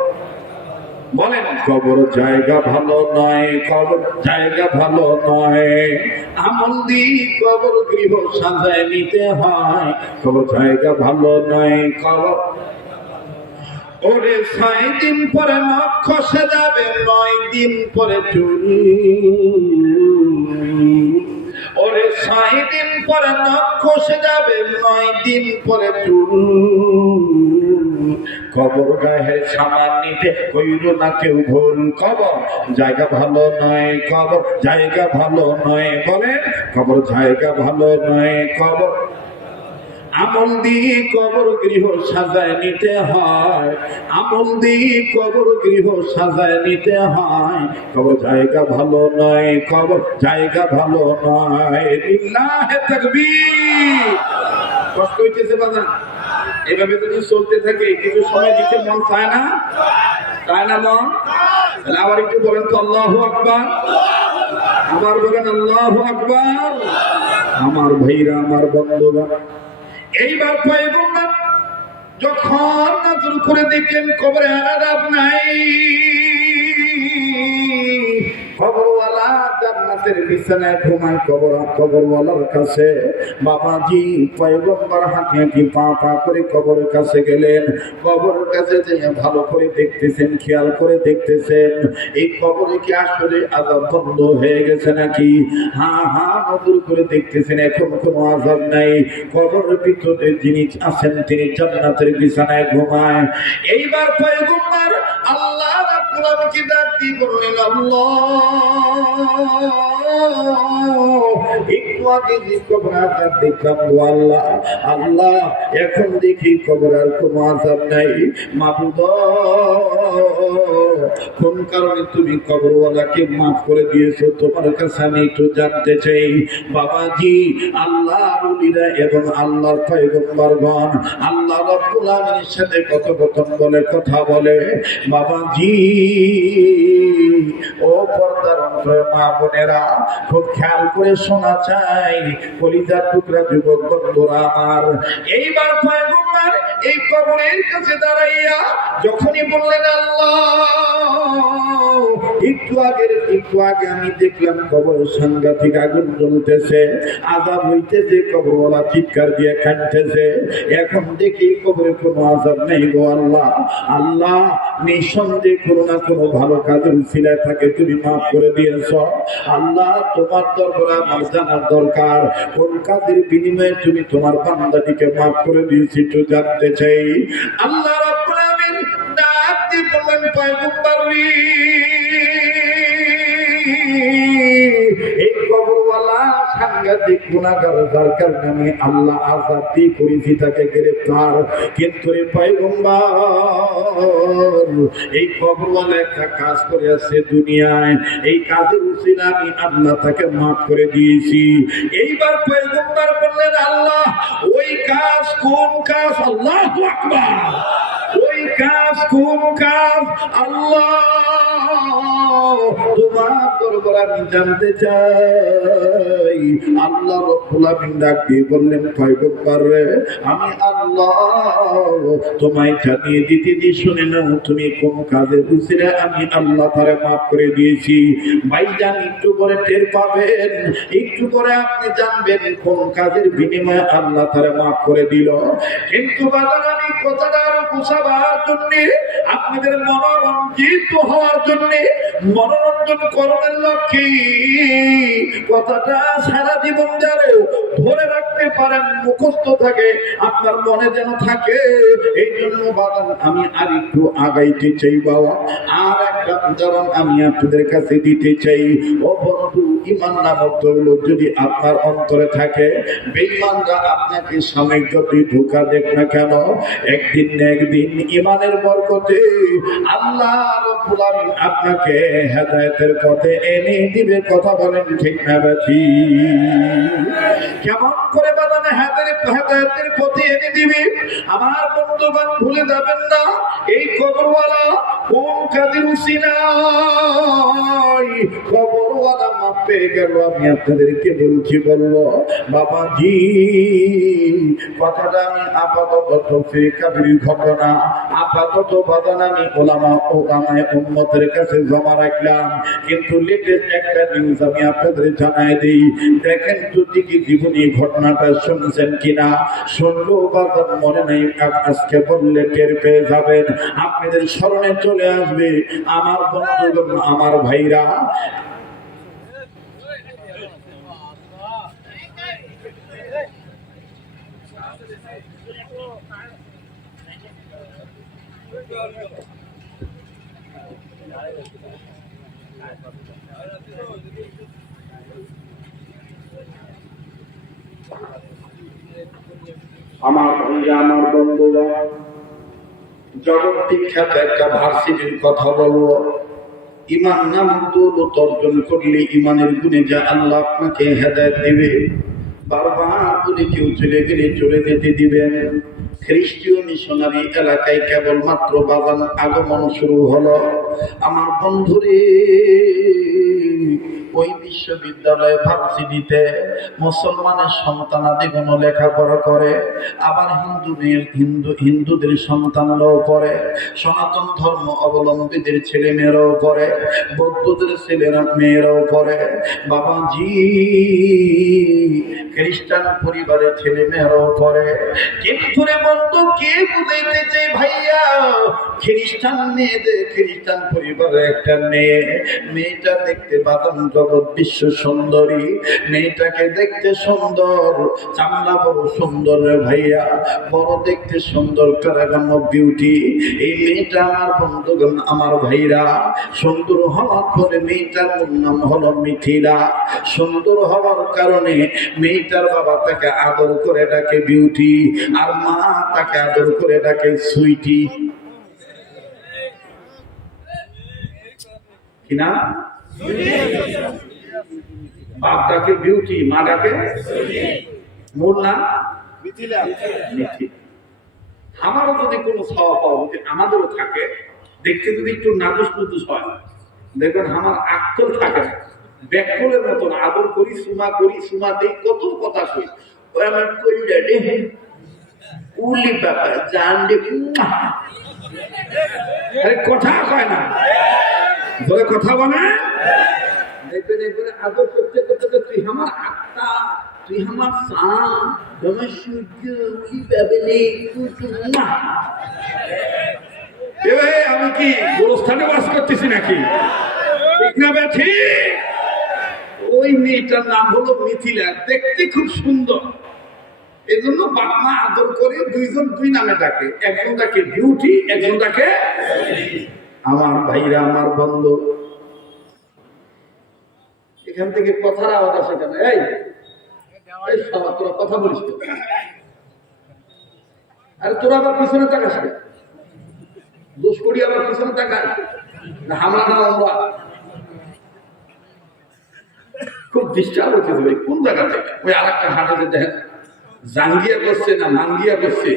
বলেন কবর জায়গা ভালো নয়, কবর জায়গা ভালো নয়। আমল দিয়ে কবর গৃহ সাজায় নিতে হয়, কবর জায়গা ভালো নয়। কবর ওরে 6 দিন পরে নখ খসে যাবে, 9 দিন পরে চুল। ওরে 6 দিন পরে নখ খসে যাবে, 9 দিন পরে চুল। কবর গায়ের সামান নিতে কইল না কেউ ভুল। কবর জায়গা ভালো নয়, কবর জায়গা ভালো নয়, বলেন কবর জায়গা ভালো নয়। কবর আমল দিয়ে কবর গৃহ সাজায় নিতে হয়, আমল দিয়ে কবর গৃহ সাজায় নিতে হয়। কবর জায়গা ভালো নয়, কবর জায়গা ভালো নয়। লিল্লাহে তাকবীর। কষ্ট হইতেছে বাবা, এভাবে যদি চলতে থাকে কিছু সময় দিতে মন চায় না, চায় না মন? আবার একটু বলেন তো আল্লাহু আকবার, আবার বলেন আল্লাহু আকবার। আমার ভাইরা, আমার বন্ধুগণ, এইবার পয়গম্বর যখন নজর করে দেখলেন কবরে আযাব নাই, কবরওয়ালা জান্নাতের বিছানায় ঘুমায়। কবরওয়ালার কাছে বাবাজি পয়গম্বর হাঁটি হাঁটি পা পা করে কবরের কাছে গেলেন। কবরের কাছে যেয়ে ভালো করে দেখতেছেন, খেয়াল করে দেখতেছেন এই কবরে কি আসলে আযাব বন্ধ হয়ে গেছে নাকি। হ্যাঁ হ্যাঁ নজর করে দেখতেছেন এখন কোনো আযাব নাই। কবরের ভিতরে যিনি আছেন তিনি জান্নাতের বিছানায় ঘুমায়। এইবার পয়গম্বর আল্লাহ রাব্বুল আলামিনকে ডাক দিয়ে বললেন, আল্লাহ একটু আগে যে কবর আযাব দেখলাম গো আল্লাহ, আল্লাহ এখন দেখি কবর আর কোনো আযাব নাই। মাবুদ কোন কারণে তুমি কবরওয়ালাকে মাফ করে দিয়েছো তোমার কাছে আমি একটু জানতে চাই। বাবাজি আল্লাহর ওলিরা এবং আল্লাহর পয়গম্বরগণ আল্লাহ রাব্বুল আলামিনের সাথে কথোপকথন বলে, কথা বলে। বাবাজি ও পর্দার অন্তরের মা বোনেরা খুব খেয়াল করে শোনা চাই, কলিজার টুকরা যুবক বন্ধুরা আমার। এইবার পয়গম্বর এই কবরের কাছে দাঁড়াইয়া যখনই বললেন, আল্লাহ একটু আগে আমি দেখলাম কবরের সাংঘাতিক আগুন জ্বলতেছে, আযাব হইতেছে, কবরওয়ালা চিৎকার দিয়ে কাঁদতেছে। এখন দেখি কবরে কোনো আযাব নেই গো আল্লাহ। আল্লাহ নিঃসন্দেহে কোনো না কোনো ভালো কাজের উসিলায় থাকে তুমি মাফ করে দিয়েছ। আল্লাহ তোমার দরবারে আমার জানার দরকার কোন কাজের বিনিময়ে তুমি তোমার বান্দাটিকে মাফ করে দিয়েছি একটু জানতে চাই। আল্লাহ রাব্বুল আলামিন ডাক দিয়ে বললেন, পয়গম্বর এই কবরওয়ালা সাংঘাতিক গুনাহগার, যার কারণে আমি আল্লাহ আযাব দিয়ে করেছি তাকে গ্রেফতার। কিন্তু রে পয়গম্বর এই কবরওয়ালা একটা কাজ করে আছে দুনিয়ায়, এই কাজের উসিলা আমি আল্লাহ তাকে মাফ করে দিয়েছি। এইবার পয়গম্বর বললেন, আল্লাহ ওই কাজ কোন কাজ? আল্লাহু আকবার। ওই কাজ কোন কাজ? আল্লাহ তোমার দরবারে আমি জানতে চাই। আল্লাহ রাব্বুল আলামিন ডাক দিয়ে বললেন, পয়গম্বর রে আমি আল্লাহ তোমায় জানিয়ে দিতে শুনে নাও তুমি কোন কাজের উসিলা আমি আল্লাহ তারে মাফ করে দিয়েছি। ভাইজান একটু পরে টের পাবেন, একটু পরে আপনি জানবেন কোন কাজের বিনিময়ে আল্লাহ তারে মাফ করে দিল। কিন্তু বাজার আমি কথাটা আরো বুঝাবার জন্য, আপনাদের মনোরঞ্জিত হওয়ার জন্য, মনোরঞ্জন করণের লক্ষ্যে কথাটা সারা জীবন যেন ধরে রাখতে পারেন, মুখস্থ থাকে, আপনার মনে যেন থাকে। এই জন্য বাবা আমি আর একটু আগাইতে চাই বাবা। আর একটা উদাহরণ আমি আপনাদের কাছে দিতে চাই। ও বন্ধু ঈমান নামক দৌলত যদি আপনার অন্তরে থাকে, বেঈমানরা আপনাকে সাময়িক যতই ধোঁকা দেখ না কেন, একদিন না একদিন ঈমানের বরকতে আল্লাহ রাব্বুল আলামিন আপনাকে হেদায়েতের পথে এনে দিবে। কথা বলেন ঠিক না বেঠি? কেমন করে বানানে হেদায়েতের পথে এনে দিবে? আমার বন্ধুগণ ভুলে যাবেন না, এই কবরওয়ালা কোন কাজের উসিলায় কবরওয়ালা মাপ পেয়ে গেল। আমি আপনাদেরকে বলছি, বলবো বাবাজি, কথাটা আমি আপাতত তৌফিকাদের ঘটনা, আপাতত বাদান আমি ওলামায়ে উম্মতের কাছে জমা রাখলাম, কিন্তু লেটেস্ট একটা নিউজ আমি আপনাদের জানাই দিই। দেখেন যদি কি জীবনী ঘটনাটা শুনছেন কিনা। শুনলো বাজার মনে নেই, আজকে বললে টের পেয়ে যাবেন, আপনাদের স্মরণে চলে আসবে। আমার বন্ধুগণ, আমার ভাইরা, আমার ভাইয়া, আমার বন্ধুরা, জগৎ বিখ্যাত একটা ভার্সিটির কথা বলবো। ঈমান নামক দৌলত অর্জন করলে ঈমানের গুণে যা আল্লাহ আপনাকে হেদায়েত দিবে। বারবার যদি কেউ চলে গেলে চলে যেতে দিবেন। খ্রিস্টীয় মিশনারি এলাকায় কেবলমাত্র বাগান আগমন শুরু হলো। আমার বন্ধুরে, ওই বিশ্ববিদ্যালয়ে ভার্সিটিতে মুসলমানের সন্তানাদিগণ লেখাপড়া করে, আবার হিন্দুদের সন্তানরাও পড়ে, সনাতন ধর্ম অবলম্বীদের ছেলে মেয়েরাও পড়ে, বৌদ্ধদের ছেলেরা মেয়েরাও পড়ে। বাবাজি, খ্রিস্টান পরিবারের ছেলে মেয়েরাও পড়ে। কিন্তু রে বন্ধু, কে বুঝাইতেছে ভাইয়া, খ্রিস্টান পরিবারের একটা মেয়েটা দেখতে বাদাম জগৎ বিশ্ব সুন্দরী, মেয়েটাকে দেখতে সুন্দর, চামড়া বড় সুন্দর রে ভাইয়া, বড় দেখতে সুন্দর, প্যারাগন অফ বিউটি। এই মেয়েটা আমার বন্ধুগণ, আমার ভাইরা, সুন্দর হওয়ার পরে মেয়েটার নাম হলো মিথিলা। সুন্দর হওয়ার কারণে মেয়েটার বাবা তাকে আদর করে ডাকে বিউটি, আর মা তাকে আদর করে ডাকে সুইটি। কিনা? বাপ ডাকে বিউটি, মা ডাকে মোর নাম মিথিলা। আমারও যদি কোনো খাওয়া পাওয়া যদি আমাদেরও থাকে, দেখতে যদি একটু নাদুস নুদুস হয়, দেখবেন আমার আক্কল থাকে না, ব্যাকলের মতন আদর করি, সুমা দিই, কত কথা কই, ওই আমার কইরা রে উলি বাবা জান দে, আরে কথা কয় না, ধরে কথা বলে, দেখবেন আদর করতে করতে, তুই আমার আত্মা, তুই আমার চাঁদ, আমার সূর্য, কি ভাবে আমি কি গোরস্থানে বাস করতেছি নাকি? ঠিক না বেঠি? ওই মেয়েটার নাম হলো মিথিলা, দেখতে খুব সুন্দর, এজন্য বাপ মা আদর করে দুইজন দুই নামে ডাকে, একজন ডাকে বিউটি, একজন ডাকে। আমার ভাইরা, আমার বন্ধু, এখান থেকে কথার আওয়াজ আসে কেন? এই তোরা কথা বলিস, আরে তোরা আবার পিছনে তাকাস, দোষ করি আবার পিছনে তাকাস, হামলা না আমরা খুব ডিস্টার্ব হচ্ছে। ভাই কোন জায়গা থেকে ওই আর একটা হাঁটাতে দেখেন, জাঙ্গিয়া করছে না নাঙ্গিয়া করছে,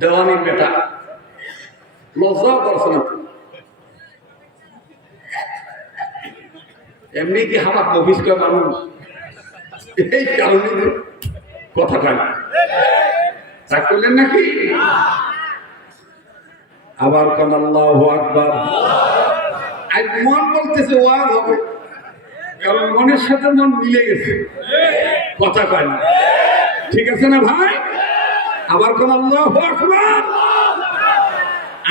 দেওয়ানির বেটা, লজ্জাও করছে না। এমনি কি আমার অফিসকার মানুষ, এই কারণে কথা কয় না, তা করলেন নাকি? আবার কোন আল্লাহু আকবার। আজ মন বলতেছে ওয়াজ হবে, কারণ মনের সাথে মন মিলে গেছে, কথা কয় না, ঠিক আছে না ভাই? আবার কোন আল্লাহু আকবার।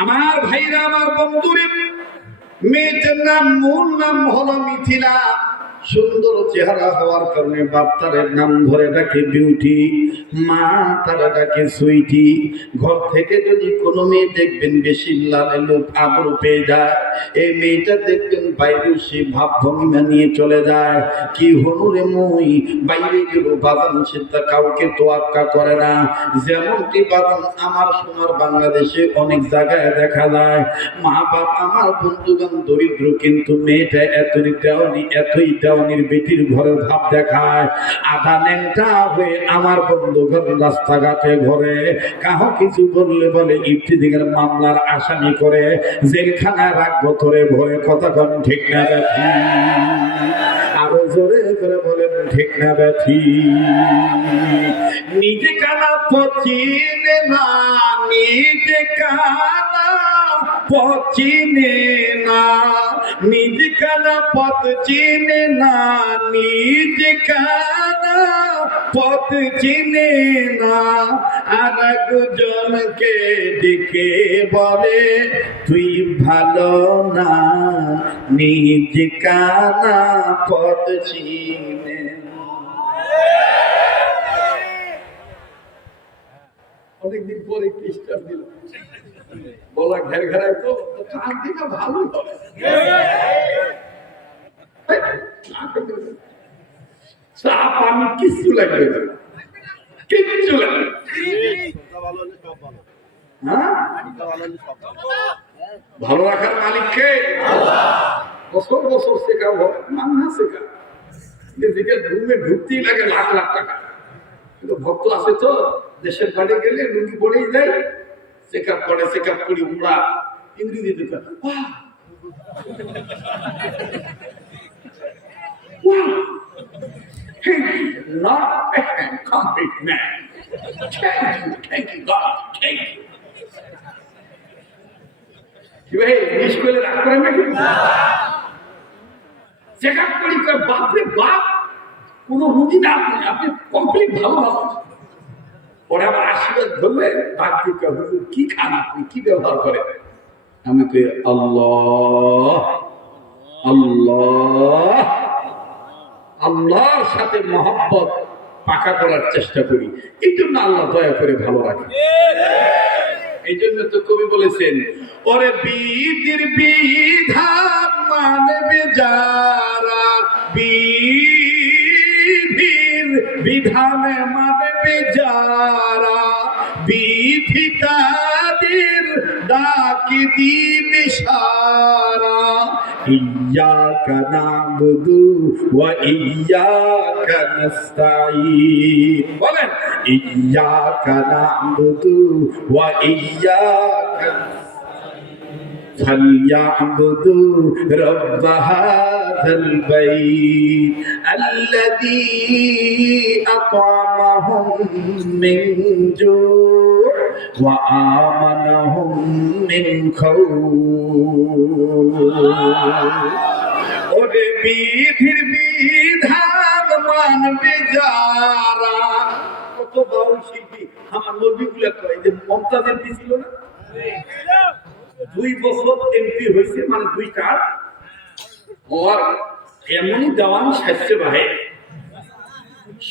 আমার ভাইরা, আমার বন্ধুরে, মেয়েটার নাম, মূল নাম হলো মিথিলা। সুন্দর চেহারা হওয়ার কারণে বাপ তার নাম ধরে ডাকে বিউটি, মা তারা ডাকে সুইটি। ঘর থেকে যদি কোনো মেয়ে দেখবেন বেশি লালে লোক আদর পেয়ে যায়, এই মেয়েটা দেখবেন বাইরে সে ভাব ভঙ্গিমা নিয়ে চলে যায়। কি হনুরে মই বাইরে গেল বাদান সেটা কাউকে তোয়াক্কা করে না। যেমনটি বাদান আমার সোনার বাংলাদেশে অনেক জায়গায় দেখা যায়। মা বাপ আমার বন্ধুগণ দরিদ্র, কিন্তু মেয়েটা এতই দেওয়ানির বেটির ঘরের ভাব দেখায়। আধা ন্যাংটা হয়ে আমার বন্ধুগণ রাস্তাঘাটে ঘরে কাহ কিছু বললে বলে ইফতিজিংয়ের মামলার আসামি করে জেলখানায় রাখবো তোরে ভরে। কথা কন ঠিক না ব্যাঠি? আরো জোরে করে বলেন ঠিক না ব্যাঠি? নিজে কানা পচিনে না, নিজে কানা পচিনে না, নিজ কানা পথ চিনে না, নিজ কানা পথ চিনে না। আর একজনকে ডেকে বলে তুই ভালো না, নিজ কানা পথ চিনে। অনেকদিন পরে খ্রিস্টান দিল বলা ঘের ঘেরায় তো চার দিকে ভালো হবে। চা পানি কিচ্ছু লাগবে না, কিচ্ছু লাগবে। ভালো রাখার মালিককে বছর বছর শেখাবো, মান্না শেখা রুমে ঢুকতেই লাগে লাখ লাখ টাকা। কিন্তু ভক্ত আছে তো দেশের বাড়ি গেলে লুঙ্গি পড়েই যায়, চেকআপ করে, চেকআপ করি উড়া ইংরেজিতে not a complete man. Thank you, God. Thank you. কি ভাই ইংলিশ করে রাগ করেন নাকি? চেকআপ করি বাপরে বাপ, কোনো রুগী না আপনি কমপ্লিট ভালো ভালো। পরে আবার আশীর্বাদ ধরলে বাদ দিকে হুজুর কি খান আপনি, কি ব্যবহার করেন? আমি কই আল্লাহ আল্লাহ, আল্লাহর সাথে মহব্বত পাকা করার চেষ্টা করি। এই জন্য আল্লাহ দয়া করে ভালো রাখে। এই জন্য তো কবি বলেছেন, ওরে বিধির বিধান মানবে যারা, বিধির বিধানে মানবে যারা, বিধি তাদের ডাকি দিবে সারা। ইয়্যাকা না'বুদু ওয়া ইয়্যাকা নাস্তাঈন। বলেন ইয়্যাকা না'বুদু ওয়া ইয়্যাকা فليعبدوا رب هذا البيت الذي أطعمهم من جوع وآمنهم من خوف। ওরে বিধির বিধান মানবে যারা। কত বাউল শিল্পী আমার নবীগুলা কয় যে মমতাজের কি ছিল না, 2 বছর এমপি হয়েছে, মানে 2 টার ওর এমনই দেওয়ানি সাজছে ভাই,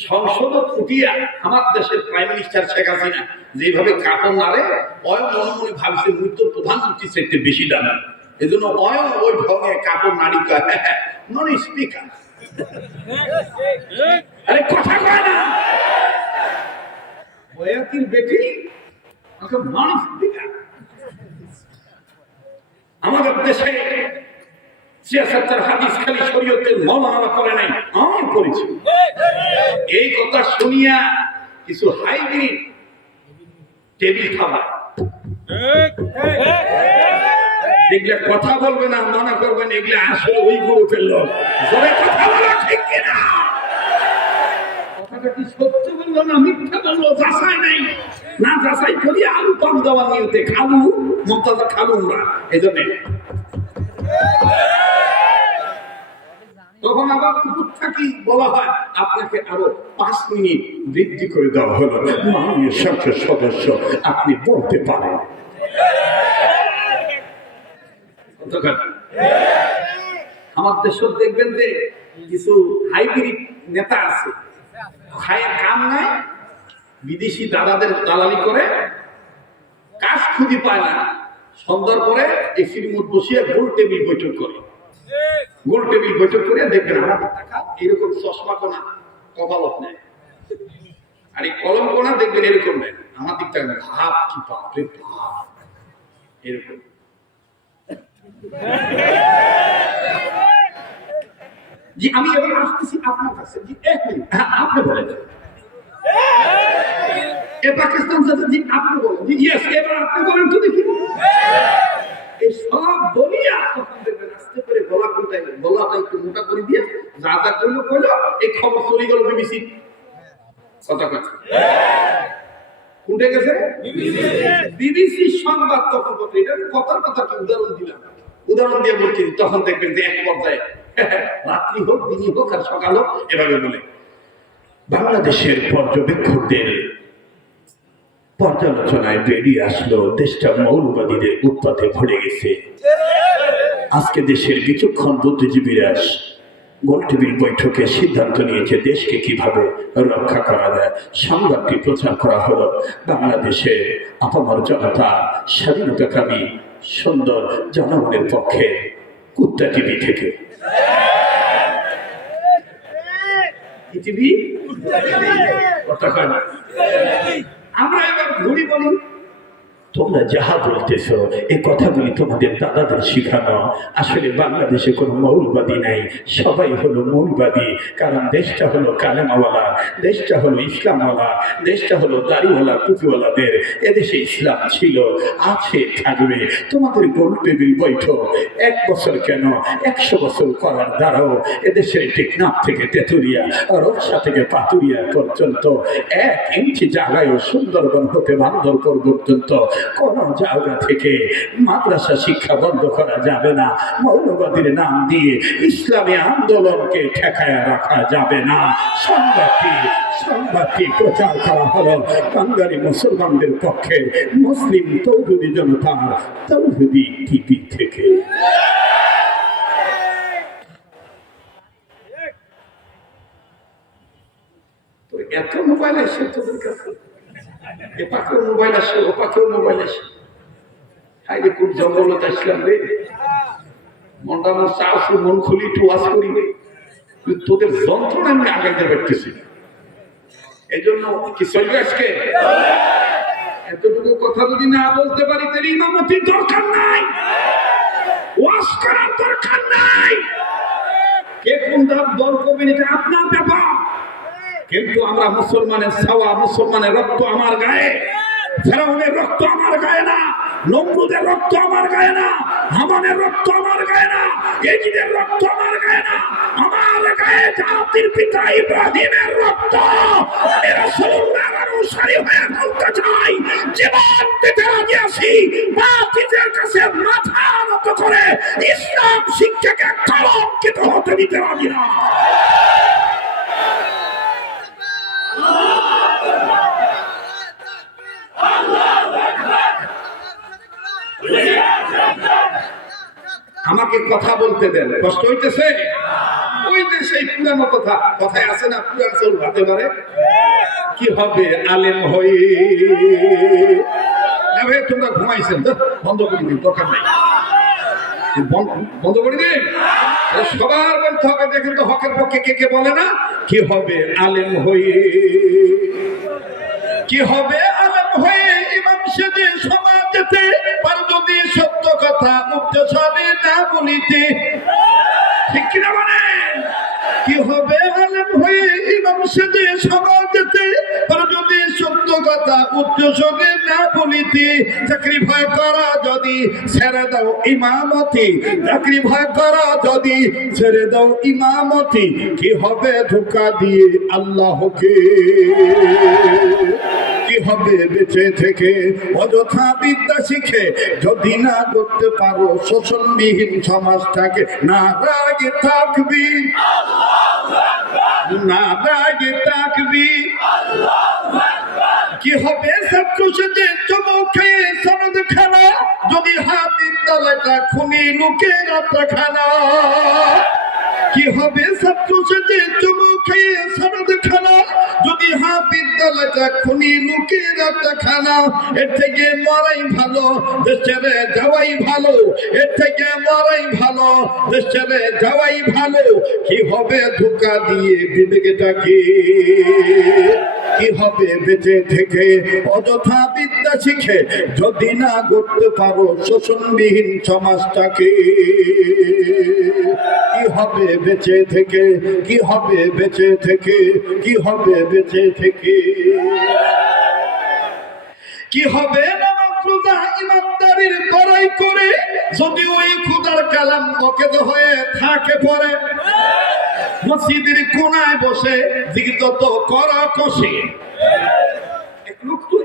সংসদ ফুটিয়া আমার দেশের প্রাইম মিনিস্টার শেখ হাসিনা যেভাবে কাপড় নাড়ে, অয় মনে মনে ভাবছে মুই তো প্রধানমন্ত্রী চাইতে বেশি দামি, এই জন্য অয় ওই ঢঙে কাপড় নাড়ি কয় নন স্পিকার। আরে কথা কয় না, বয়াতির বেটি নন স্পিকার। আমাদের দেশে সিয়াসতের হাদিস খালি শরীয়তের মওলানা করে নাই, আমি করেছি। এই কথা শুনিয়া কিছু হাইব্রিড টেবিল খাবার এগুলা কথা বলবে না, মনে করবেন এগুলা আসলে ওই গ্রুপের লোক। কথা বলা ঠিক কিনা? কথাটা কি সত্য বললো না মিথ্যা বললো যাচাই নাই, না যাচাই করি আলু পাম দেওয়া নিতে খালু মমতাজা খালু আমরা। এই জন্য তখন আবার কুকুর থাকি বলা হয় আপনাকে আরো 5 মিনিট বৃদ্ধি করে দেওয়া হলো, মাননীয় সংসদ সদস্য আপনি বলতে পারেন। আমার দেশ দেখবেন যে কিছু হাইব্রিড নেতা আছে, খায় কাম নাই, বিদেশি দাদাদের দালালি করে, কাজ খুঁজে পায় না, সন্ধ্যার পরে এসির মধ্যে বসিয়ে গোল টেবিল বৈঠক করে। গোল টেবিল বৈঠক করে দেখবেন আমাদের টাকা এরকম চশমা কোনা কপালত নেয়, আর এই কলম কোনা দেখবেন এরকম নেয়। আমার দিকটা ভাব কি বাপরে ভাব এরকম। জি আমি এবার আসতেছি আপনার কাছে। জি এক মিনিট, আপনি বলেন এ পাকিস্তান সাথে। জি আপনি বলেন। জি ইয়েস, এবার আপনি বলেন তো দেখি। এই সব বলিয়া তখন দেখবেন আস্তে করে গলা কোনটাই, গলাটা একটু মোটা করে দিয়ে যা যা কইলো এই খবর চলে গেল বিবিসি। কথা কথা উঠে গেছে বিবিসি সংবাদ। তখন এটা কথার কথা কি উদাহরণ দিলাম, উদাহরণ দিয়ে বলছি। তখন দেখবেন যে এক পর্যায়ে রাত্রি হোক দিনই হোক আর সকাল হোক এভাবে বলে বাংলাদেশের পর্যবেক্ষকদের পর্যালোচনায় বেরিয়ে আসলো দেশটা মৌলবাদীদের উৎপাতে ভরে গেছে। আজকে দেশের বিচক্ষণ বুদ্ধিজীবীরা গোলটেবিল বৈঠকে সিদ্ধান্ত নিয়েছে দেশকে কিভাবে রক্ষা করা যায়। সংবাদটি প্রচার করা হলো বাংলাদেশের আপামর জনতা, স্বাধীনতাকামী সুন্দর জনগণের পক্ষে কুত্তা টিভি থেকে। আমরা এবার ঘুরি বলি, তোমরা যাহা বলতেছ এই কথাগুলি তোমাদের দাদাদের শিখানো। আসলে বাংলাদেশে কোনো মৌলবাদী নাই, সবাই হলো মৌলবাদী। কারণ দেশটা হলো কালেমাওয়ালা, দেশটা হলো ইসলামওয়ালা, দেশটা হলো দাড়িওয়ালা টুপিওয়ালাদের। এদেশে ইসলাম ছিল, আছে, থাকবে। তোমাদের গোল টেবিল বৈঠক 1 বছর কেন 100 বছর করার দ্বারাও এদেশের টেকনাফ থেকে তেতুলিয়া, রক্ষা থেকে পাতুরিয়া পর্যন্ত 1 ইঞ্চি জায়গায়ও সুন্দরবন হতে বান্দরপুর পর্যন্ত কোন জায়গা থেকে মাদ্রাসা শিক্ষা বন্ধ করা যাবে না। মৌলবাদীর নাম দিয়ে ইসলামী আন্দোলনকে ঠেকায় রাখা যাবে না। সংবাদটি প্রচার করা হলো বাঙালি মুসলমানদের পক্ষে মুসলিম তৌহিদি জনতার তৌহিদি টিভি থেকে। এত মোবাইল এসে তোদের কাছে, এ পাখেও মোবাইল আসে, ও পাখেও মোবাইল আসে। হাইরে খুব জঙ্গলতে আসলাম রে, মনটা আমার চাষু মন খুলি একটু ওয়াজ করি, তোদের যন্ত্রণা আমি আগাইতে পারতেছি। এই জন্য কি চলবে আজকে? এতটুকু কথা যদি না বলতে পারি তাহলে ইমামতির দরকার নাই, ওয়াজ করার দরকার নাই। কে কোন দল করবেন এটা আপনার ব্যাপার, কিন্তু আমরা মুসলমানের ছাওয়া, মুসলমানের রক্ত আমার গায়ে। ফেরাউনের রক্ত আমার গায়ে না, নমরুদের রক্ত আমার গায়ে না, হামানের রক্ত আমার গায়ে না, ইয়াজিদের রক্ত আমার গায়ে না, আমার গায়ে জাতির পিতা ইব্রাহিমের রক্ত। আমি রাসূলুল্লাহর অনুসারী হয়ে বলতে চাই, জীবন দিতে রাজি আছি, বাতিলের কাছে মাথা নত করে ইসলাম শিক্ষাকে কলঙ্কিত হতে দিতে রাজি না। আমাকে কথা বলতে দেন, কষ্ট হইতেছে? ওই যে সেই পুরানো কথা, কথায় আছে না, পুরান চোর ভাতে পারে। কি হবে আলেম হয়ে? না ভাই তোমরা ঘুমাইছেন, বন্ধ করে দিন, দরকার নাই, বন্ধ করে দিন। সবার বলতে হবে, দেখেন তো হকের পক্ষে কে কে বলে না। কি হবে আলেম হয়ে? কি হবে আলেম হয়ে? ইমাম সেজে সমাজেতে পার যদি সত্য কথা উচ্চস্বরে না বলিতে। ঠিক কিনা বলেন? কি হবে আলেম হয়ে? ইমাম সেজে সমাজেতে পার যদি সত্য কথা উচ্চস্বরে না বলিতে। চাকরি ভয় করা যদি ছেড়ে দাও ইমামতি, চাকরি ভয় করা যদি ছেড়ে দাও ইমামতি। কি হবে ধোঁকা দিয়ে আল্লাহকে? কি হবে বেঁচে থেকে অযথা বিদ্যা শিখে যদি না করতে পারো শোষণবিহীন সমাজটাকে? না রাগে থাকবি, না রাগে থাকবি। কি হবে সব খুশিতে চমকে সনদ খানা যদি হাতির তলাটা খুনি লুকে রাত্রা খানা। কি হবে ছাত্র সেজে চুমু খেয়ে সনদ খানা, যদি বিদ্যালয়টা খুনি লুকিয়ে রাখতে খানা, এর থেকে মরাই ভালো, দেশ ছেড়ে যাওয়াই ভালো, এর থেকে মরাই ভালো, দেশ ছেড়ে যাওয়াই ভালো। কি হবে ধোঁকা দিয়ে বিবেকটাকে, কি হবে বেঁচে থেকে অযথা বিদ্যা শিখে যদি না গড়তে পারো শোষণবিহীন সমাজটাকে। কি হবে বেঁচে থেকে, কি হবে বেঁচে থেকে, কি হবে বেঁচে থেকে, কি হবে নামাজ রোজা ইমানদারির বড়াই করে যদি ওই খোদার কালাম অকেদ হয়ে থাকে পরে। মসজিদের কোনায় বসে জিকির তো করা কষে,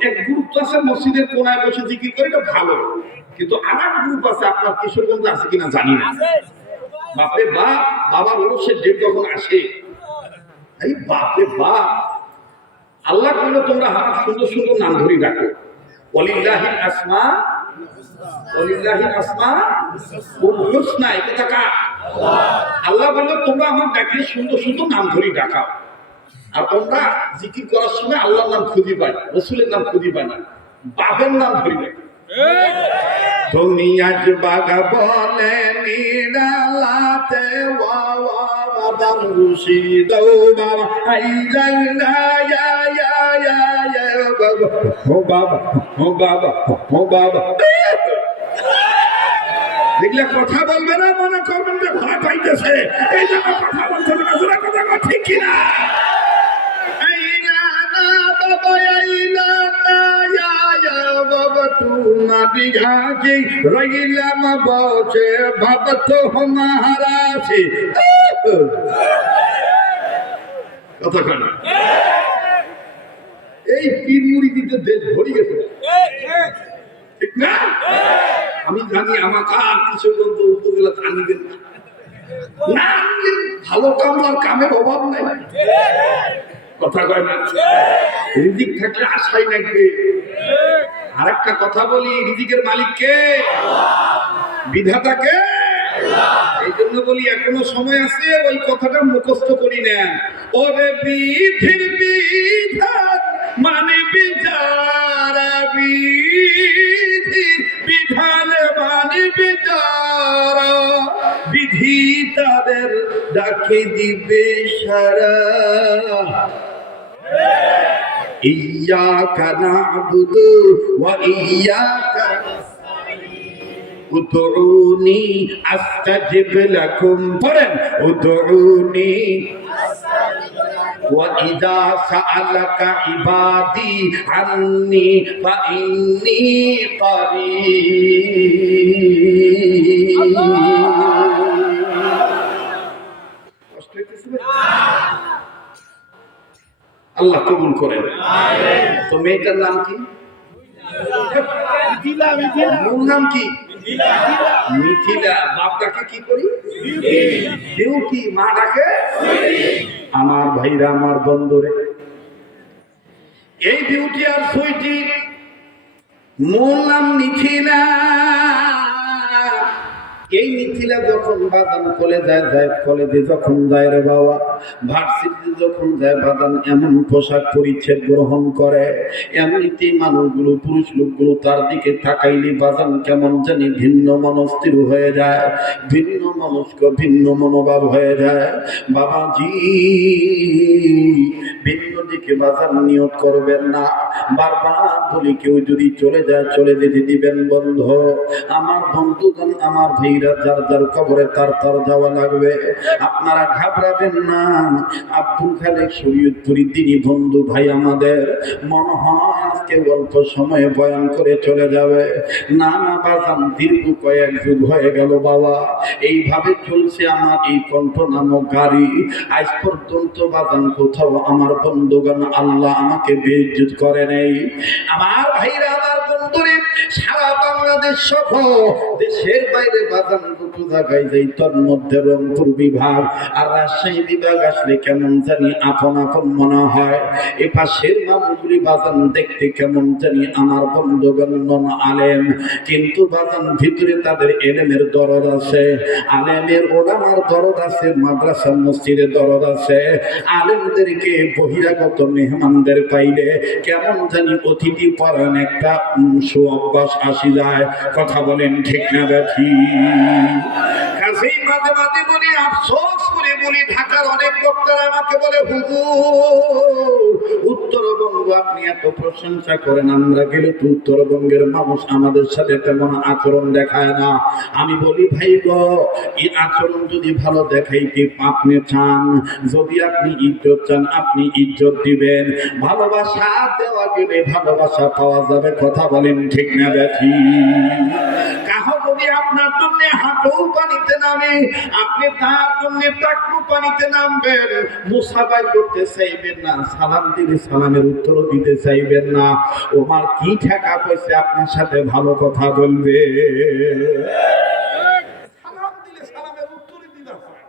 এক গ্রুপ আছে মসজিদের কোনায় বসে জিকির করে, এটা ভালো, কিন্তু আর এক গ্রুপ আছে আপনার কিশোরগঞ্জে আছে কিনা জানি না। বাপরে বাপ, বাবার ওরসের ডেট যখন আসে, এই বাপরে বাপ, আল্লাহ কইলো তোমরা সুন্দর সুন্দর নাম ধরে রাখো, ওয়ালিল্লাহিল আসমা, ওয়ালিল্লাহিল আসমা ওয়াল হুসনা, এটা টাকা আল্লাহ বলল তোমরা আমার ডাকে সুন্দর সুন্দর নাম ধরে ডাকাও। আর তোমরা জিকির করার সময় আল্লাহর নাম খুঁজি পাই, রসুলের নাম খুঁজি পাই না, বাপের নাম ধরে ডাকো। তুমি আজ বাগা বলে নিরালাতে ওয়া ওয়া বাবা মুর্শিদ ও বাবা আই জানা ইয়া ইয়া ইয়া ইয়া বাবা ও বাবা ও বাবা ও বাবা। দেখলে কথা বলবে না, মনে করবেন যে ভয় পাইতেছে, এই জন্য কথা বলতে হবে না, জোরে কথা কও, ঠিক কিনা? আইনা না বাবা আইনা না ইয়া ইয়া বাবা তুমা বিঘাজি রইলাম বসে বাবা তো হমারা সে কথা কয় না। এই পীর মুরিদিদের দেশ ভরে গেছে, ঠিক না? আমি জানি আমাকে আর কিছু বলতে উপজেলা আনিবেন না, না আনলে ভালো কাম আর কামের অভাব নেই, কথা কয় না। রিজিক থাকলে আশাই লাগবে। আর একটা কথা বলি, রিজিকের মালিক কে? বিধাতা কে? এই জন্য বলি এখনো সময় আছে, ওই কথাটা মুখস্থ করি না। ওরে বিধির বিধান মানে বিচার, বিধির বিধান মানে বিচার, বিধি তাদের ডাকে দিবে সারা। ইয়্যাকা না'বুদু ওয়া ইয়্যাকা উদউনি আস্তাজিব লাকুম, পড়েন উদউনি ওয়া ইযা সাআলাকা ইবাদি আন্নি ফাইন্নী কারীব। কষ্ট হইতেছে? আল্লাহ কবুল করেন। তো মেয়েটার নাম কি? মূল নাম কি? মিথিলা। বাপ ডাকে কি করি? বিউটি। মা ডাকে? আমার ভাইরা, আমার বন্ধুরে, এই বিউটি আর সুইটি মূল নাম মিথিলা। এই মিথিলা যখন বাদান কলেজে যায়, কলেজে যখন যায় রে বাবা, ভার্সিটিতে যখন যায় বাদান, এমন পোশাক পরিচ্ছদ গ্রহণ করে, এমনিতেই মানুষগুলো, পুরুষ লোকগুলো তার দিকে তাকাইলে বাদান কেমন জানি ভিন্ন মনস্থির হয়ে যায়, ভিন্ন মনস্ক, ভিন্ন মনোভাব হয়ে যায়। বাবাজি, ভিন্ন দিকে বাজার নিয়ত করবেন না। বারবার বলি, কেউ যদি চলে যায়, চলে যেতে দিবেন বন্ধ। আমার বন্ধুগণ, আমার ভাইরা, যার যার কবরে তার তার যাওয়া লাগবে, আপনারা ঘাবড়াবেন না। আব্দুল খালেক শরীয়তপুরি দিনী বন্ধু ভাই আমাদের মনে হয় আজকে অল্প সময়ে বয়ান করে চলে যাবে। না না বাজান, দীর্ঘ কয়েক যুগ হয়ে গেল বাবা, এইভাবে চলছে আমার এই কণ্ঠ নামক গাড়ি। আজ পর্যন্ত বাজান কোথাও আমার বন্ধুগণ আল্লাহ আমাকে বেইজ্জত করে নেই। আমার ভাইরা, আমার বন্ধুরে, সারা বাংলাদেশ সহ দেশের বাইরে বাজান দুটো জায়গায় যাই, তোর মধ্যে রংপুর বিভাগ আর রাজশাহী বিভাগ আসলে কেমন জানি আপন আপন মনে হয়। এ পাশের মানুষগুলি বাজান দেখতে কেমন জানি আমার বন্ধুগণ নন আলেম, কিন্তু বাজান ভিতরে তাদের এলেমের দরদ আছে, আলেমের ওলামার দরদ আছে, মাদ্রাসা মসজিদের দরদ আছে। আলেমদেরকে বহিরাগত মেহমানদের পাইলে কেমন জানি অতিথি পরায়ণ একটা সুঅভ্যাস আসি যায়। কথা বলেন ঠিক না ব্যাঠি? কাজেই মাঝে মাঝে বলি, আফসোস করে বলি, ঢাকার অনেক বক্তারা আমাকে বলে, হুজুর উত্তরবঙ্গ আপনি এত প্রশংসা করেন, আমরা গেলে তো উত্তরবঙ্গের মানুষ আমাদের সাথে তেমন আচরণ দেখায় না। আমি বলি ভাই গো, এই আচরণ যদি ভালো দেখাইতে আপনি চান, যদি আপনি ইজ্জত চান, আপনি ইজ্জত দিবেন। ভালোবাসা দেওয়া গেলে ভালোবাসা পাওয়া যাবে। কথা বলেন ঠিক না ব্যাঠি? কাহো যদি আপনার জন্য হাঁটু পানিতে নামে, আপনি তার জন্য টাকলু পানিতে নামবেন। মুসাফাই করতে চাইবেন না, সালাম দিলে সালামের উত্তর দিতে চাইবেন না। ওমার কি ঠেকা কইছে আপনার সাথে ভালো কথা বলবে? সালাম দিলে সালামের উত্তর দিতে হয়।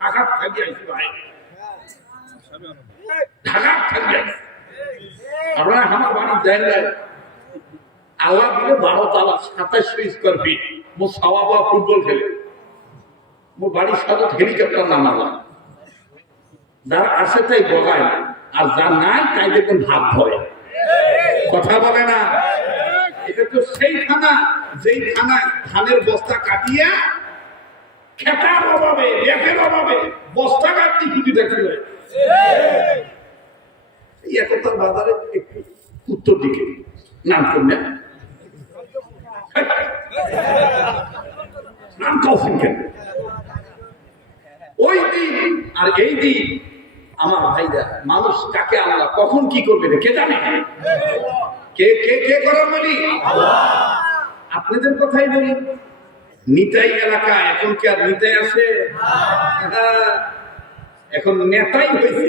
ঢাকা থাকি আইছি ভাই, ঢাকা থাকি আইছি। আপনারা আমার বাড়ি যাই না, আল্লাহ দিলে 12 তালা 27 স্কোয়ার ফিট। মো সাওয়াবা ফুটবল খেলে, মো বাড়ির সাথে হেলিকপ্টার নামালাম। যারা আছে তাই বগায় না, আর যা নাই তাই দেখবেন ভাব ধরে। কথা বলে না? এটা তো সেই খানা, যেই খানা ধানের বস্তা কাটিয়া খেতার অভাবে, ব্যাগের অভাবে বস্তা কাটতে খুঁটি দেখছিল। এই একতার বাজারে একটু উত্তর দিকে নাম করলেন, নাম কৌশিন কেন? ওই দিন আর এই দিন আমার ভাইরা, মানুষ কাকে আল্লাহ কখন কি করবে কে জানে? কে কে কে করার মালিক? আপনাদের কথাই বলি, নিতাই এলাকা এখন কি আর নিতাই আছে? এখন নেতাই হয়েছে।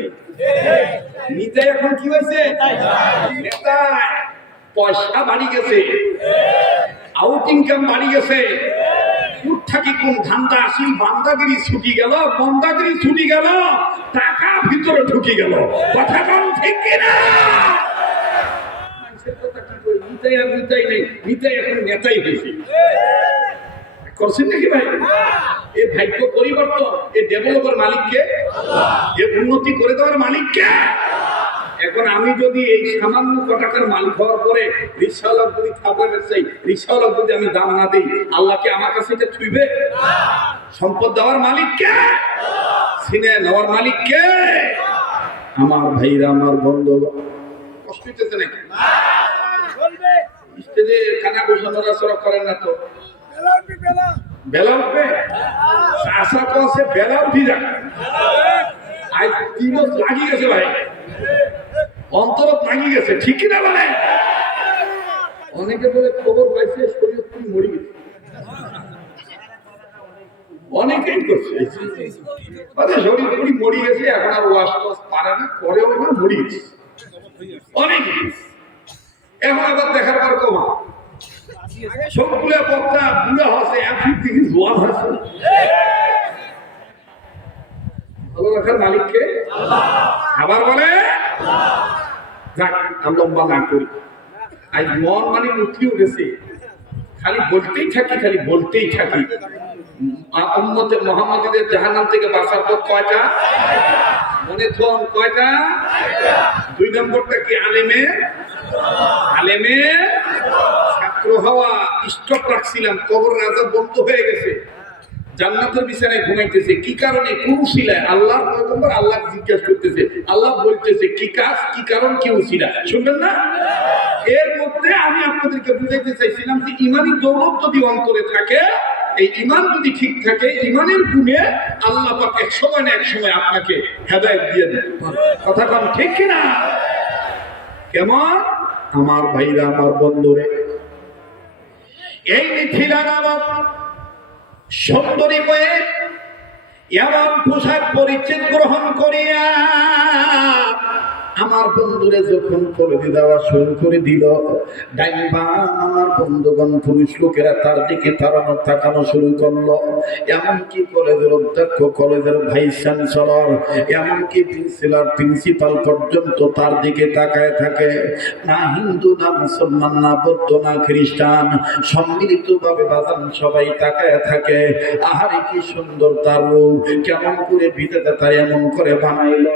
নিতাই এখন কি হয়েছে? নেতাই। পয়সা বাড়ি গেছে, আউট ইনকাম বাড়ি গেছে। থাকি কোন ধান্দা আসিল, বান্দাগিরি ছুটি গেল, বন্দাগিরি ছুটি গেল, টাকা ভিতরে ঢুকে গেল। কথা কম ঠিক কিনা? মানুষের কথা কি কই, নিতাই আর নিতাই নেই, নিতাই এখন নেতাই হয়েছে। করছেন নাকি ভাই? এই ভাগ্য পরিবর্তন, এই ডেভেলপের মালিককে, এ উন্নতি করে দেওয়ার মালিককে। এখন আমি যদি এই সামান্য টাকার মালিক হওয়ার পরে রিক্সাওয়ালার যদি খাবারের চাই, রিক্সাওয়ালার যদি আমি দাম না দিই, আল্লাহকে আমার কাছে এটা ছুঁইবে? সম্পদ দেওয়ার মালিক কে? সিনে নেওয়ার মালিক কে? আমার ভাইরা, আমার বন্ধু, কষ্ট হইতেছে নাকি? স্টেজে খানা ঘোষণা সড়ক করেন না তো? বেলা উঠবে, আশা তো আছে বেলা উঠি যাক। আজ 3 বছর লাগিয়ে গেছে ভাই, অন্তর ভাঙি গেছে, ঠিক কিনা বলে? অনেকে বলে খবর পাইছে শরীয়তপুর মরে গেছে, অনেকেই করছে শরীয়তপুরি মরে গেছে, এখন আর ওয়াশ টাশ পারে না, করেও না, মরে গেছে অনেকে। এখন আবার দেখার পর কমা সবগুলো বক্তা বুড়া হচ্ছে, একদিক থেকে জোয়ান হচ্ছে। ভালো রাখার মালিককে আবার বলে যাক, আমি লম্বা না করি। আজ মন মানে উঠে উঠেছে, খালি বলতেই থাকি, খালি বলতেই থাকি। উম্মতে মুহাম্মাদীদের জাহান্নাম থেকে বাঁচার পথ কয়টা? মনে থন কয়টা? 2 নম্বরটা কি? আলেমের ছাত্র হওয়া। স্টক রাখছিলাম, কবর রাজা বন্ধ হয়ে গেছে, জান্নাতের বিছানায় ঘুমাইতেছে। কি কারণে? কোন উসিলায়? আল্লাহর পয়গম্বর আল্লাহ জিজ্ঞাসা করতেছে, আল্লাহ বলতেছে কি কাজ, কি কারণ, কি উসিলা। শুনবেন না? এর মধ্যে আমি আপনাদেরকে বুঝাইতে চাইছিলাম যে ইমানি দৌলত যদি অন্তরে থাকে, এই ইমান যদি ঠিক থাকে, ইমানের গুণে আল্লাহ পাক এক সময় না এক সময় আপনাকে হেদায়েত দিয়ে দেন। কথা কম ঠিক কিনা? কেমন আমার ভাইরা, আমার বন্ধুরে, এই মিথিলা নামক সুন্দরী বয়ে এমন পোশাক পরিচ্ছেদ গ্রহণ করিয়া আমার বন্ধুরে যখন কলেজে দেওয়া শুরু করে দিল, ডাইন বাম আমার বন্ধুগণ পুরুষ লোকেরা তার দিকে তাকানো শুরু করলো। এমনকি কলেজের অধ্যক্ষ, কলেজের ভাইস চ্যান্সেলর, এমনকি প্রিন্সিপাল পর্যন্ত তার দিকে তাকায় থাকে। না হিন্দু, না মুসলমান, না বৌদ্ধ, না খ্রিস্টান, সম্মিলিত ভাবে বাজান সবাই তাকায় থাকে। আহারে কি সুন্দর তার রূপ, কেমন করে বিধাতা তার এমন করে বানাইল।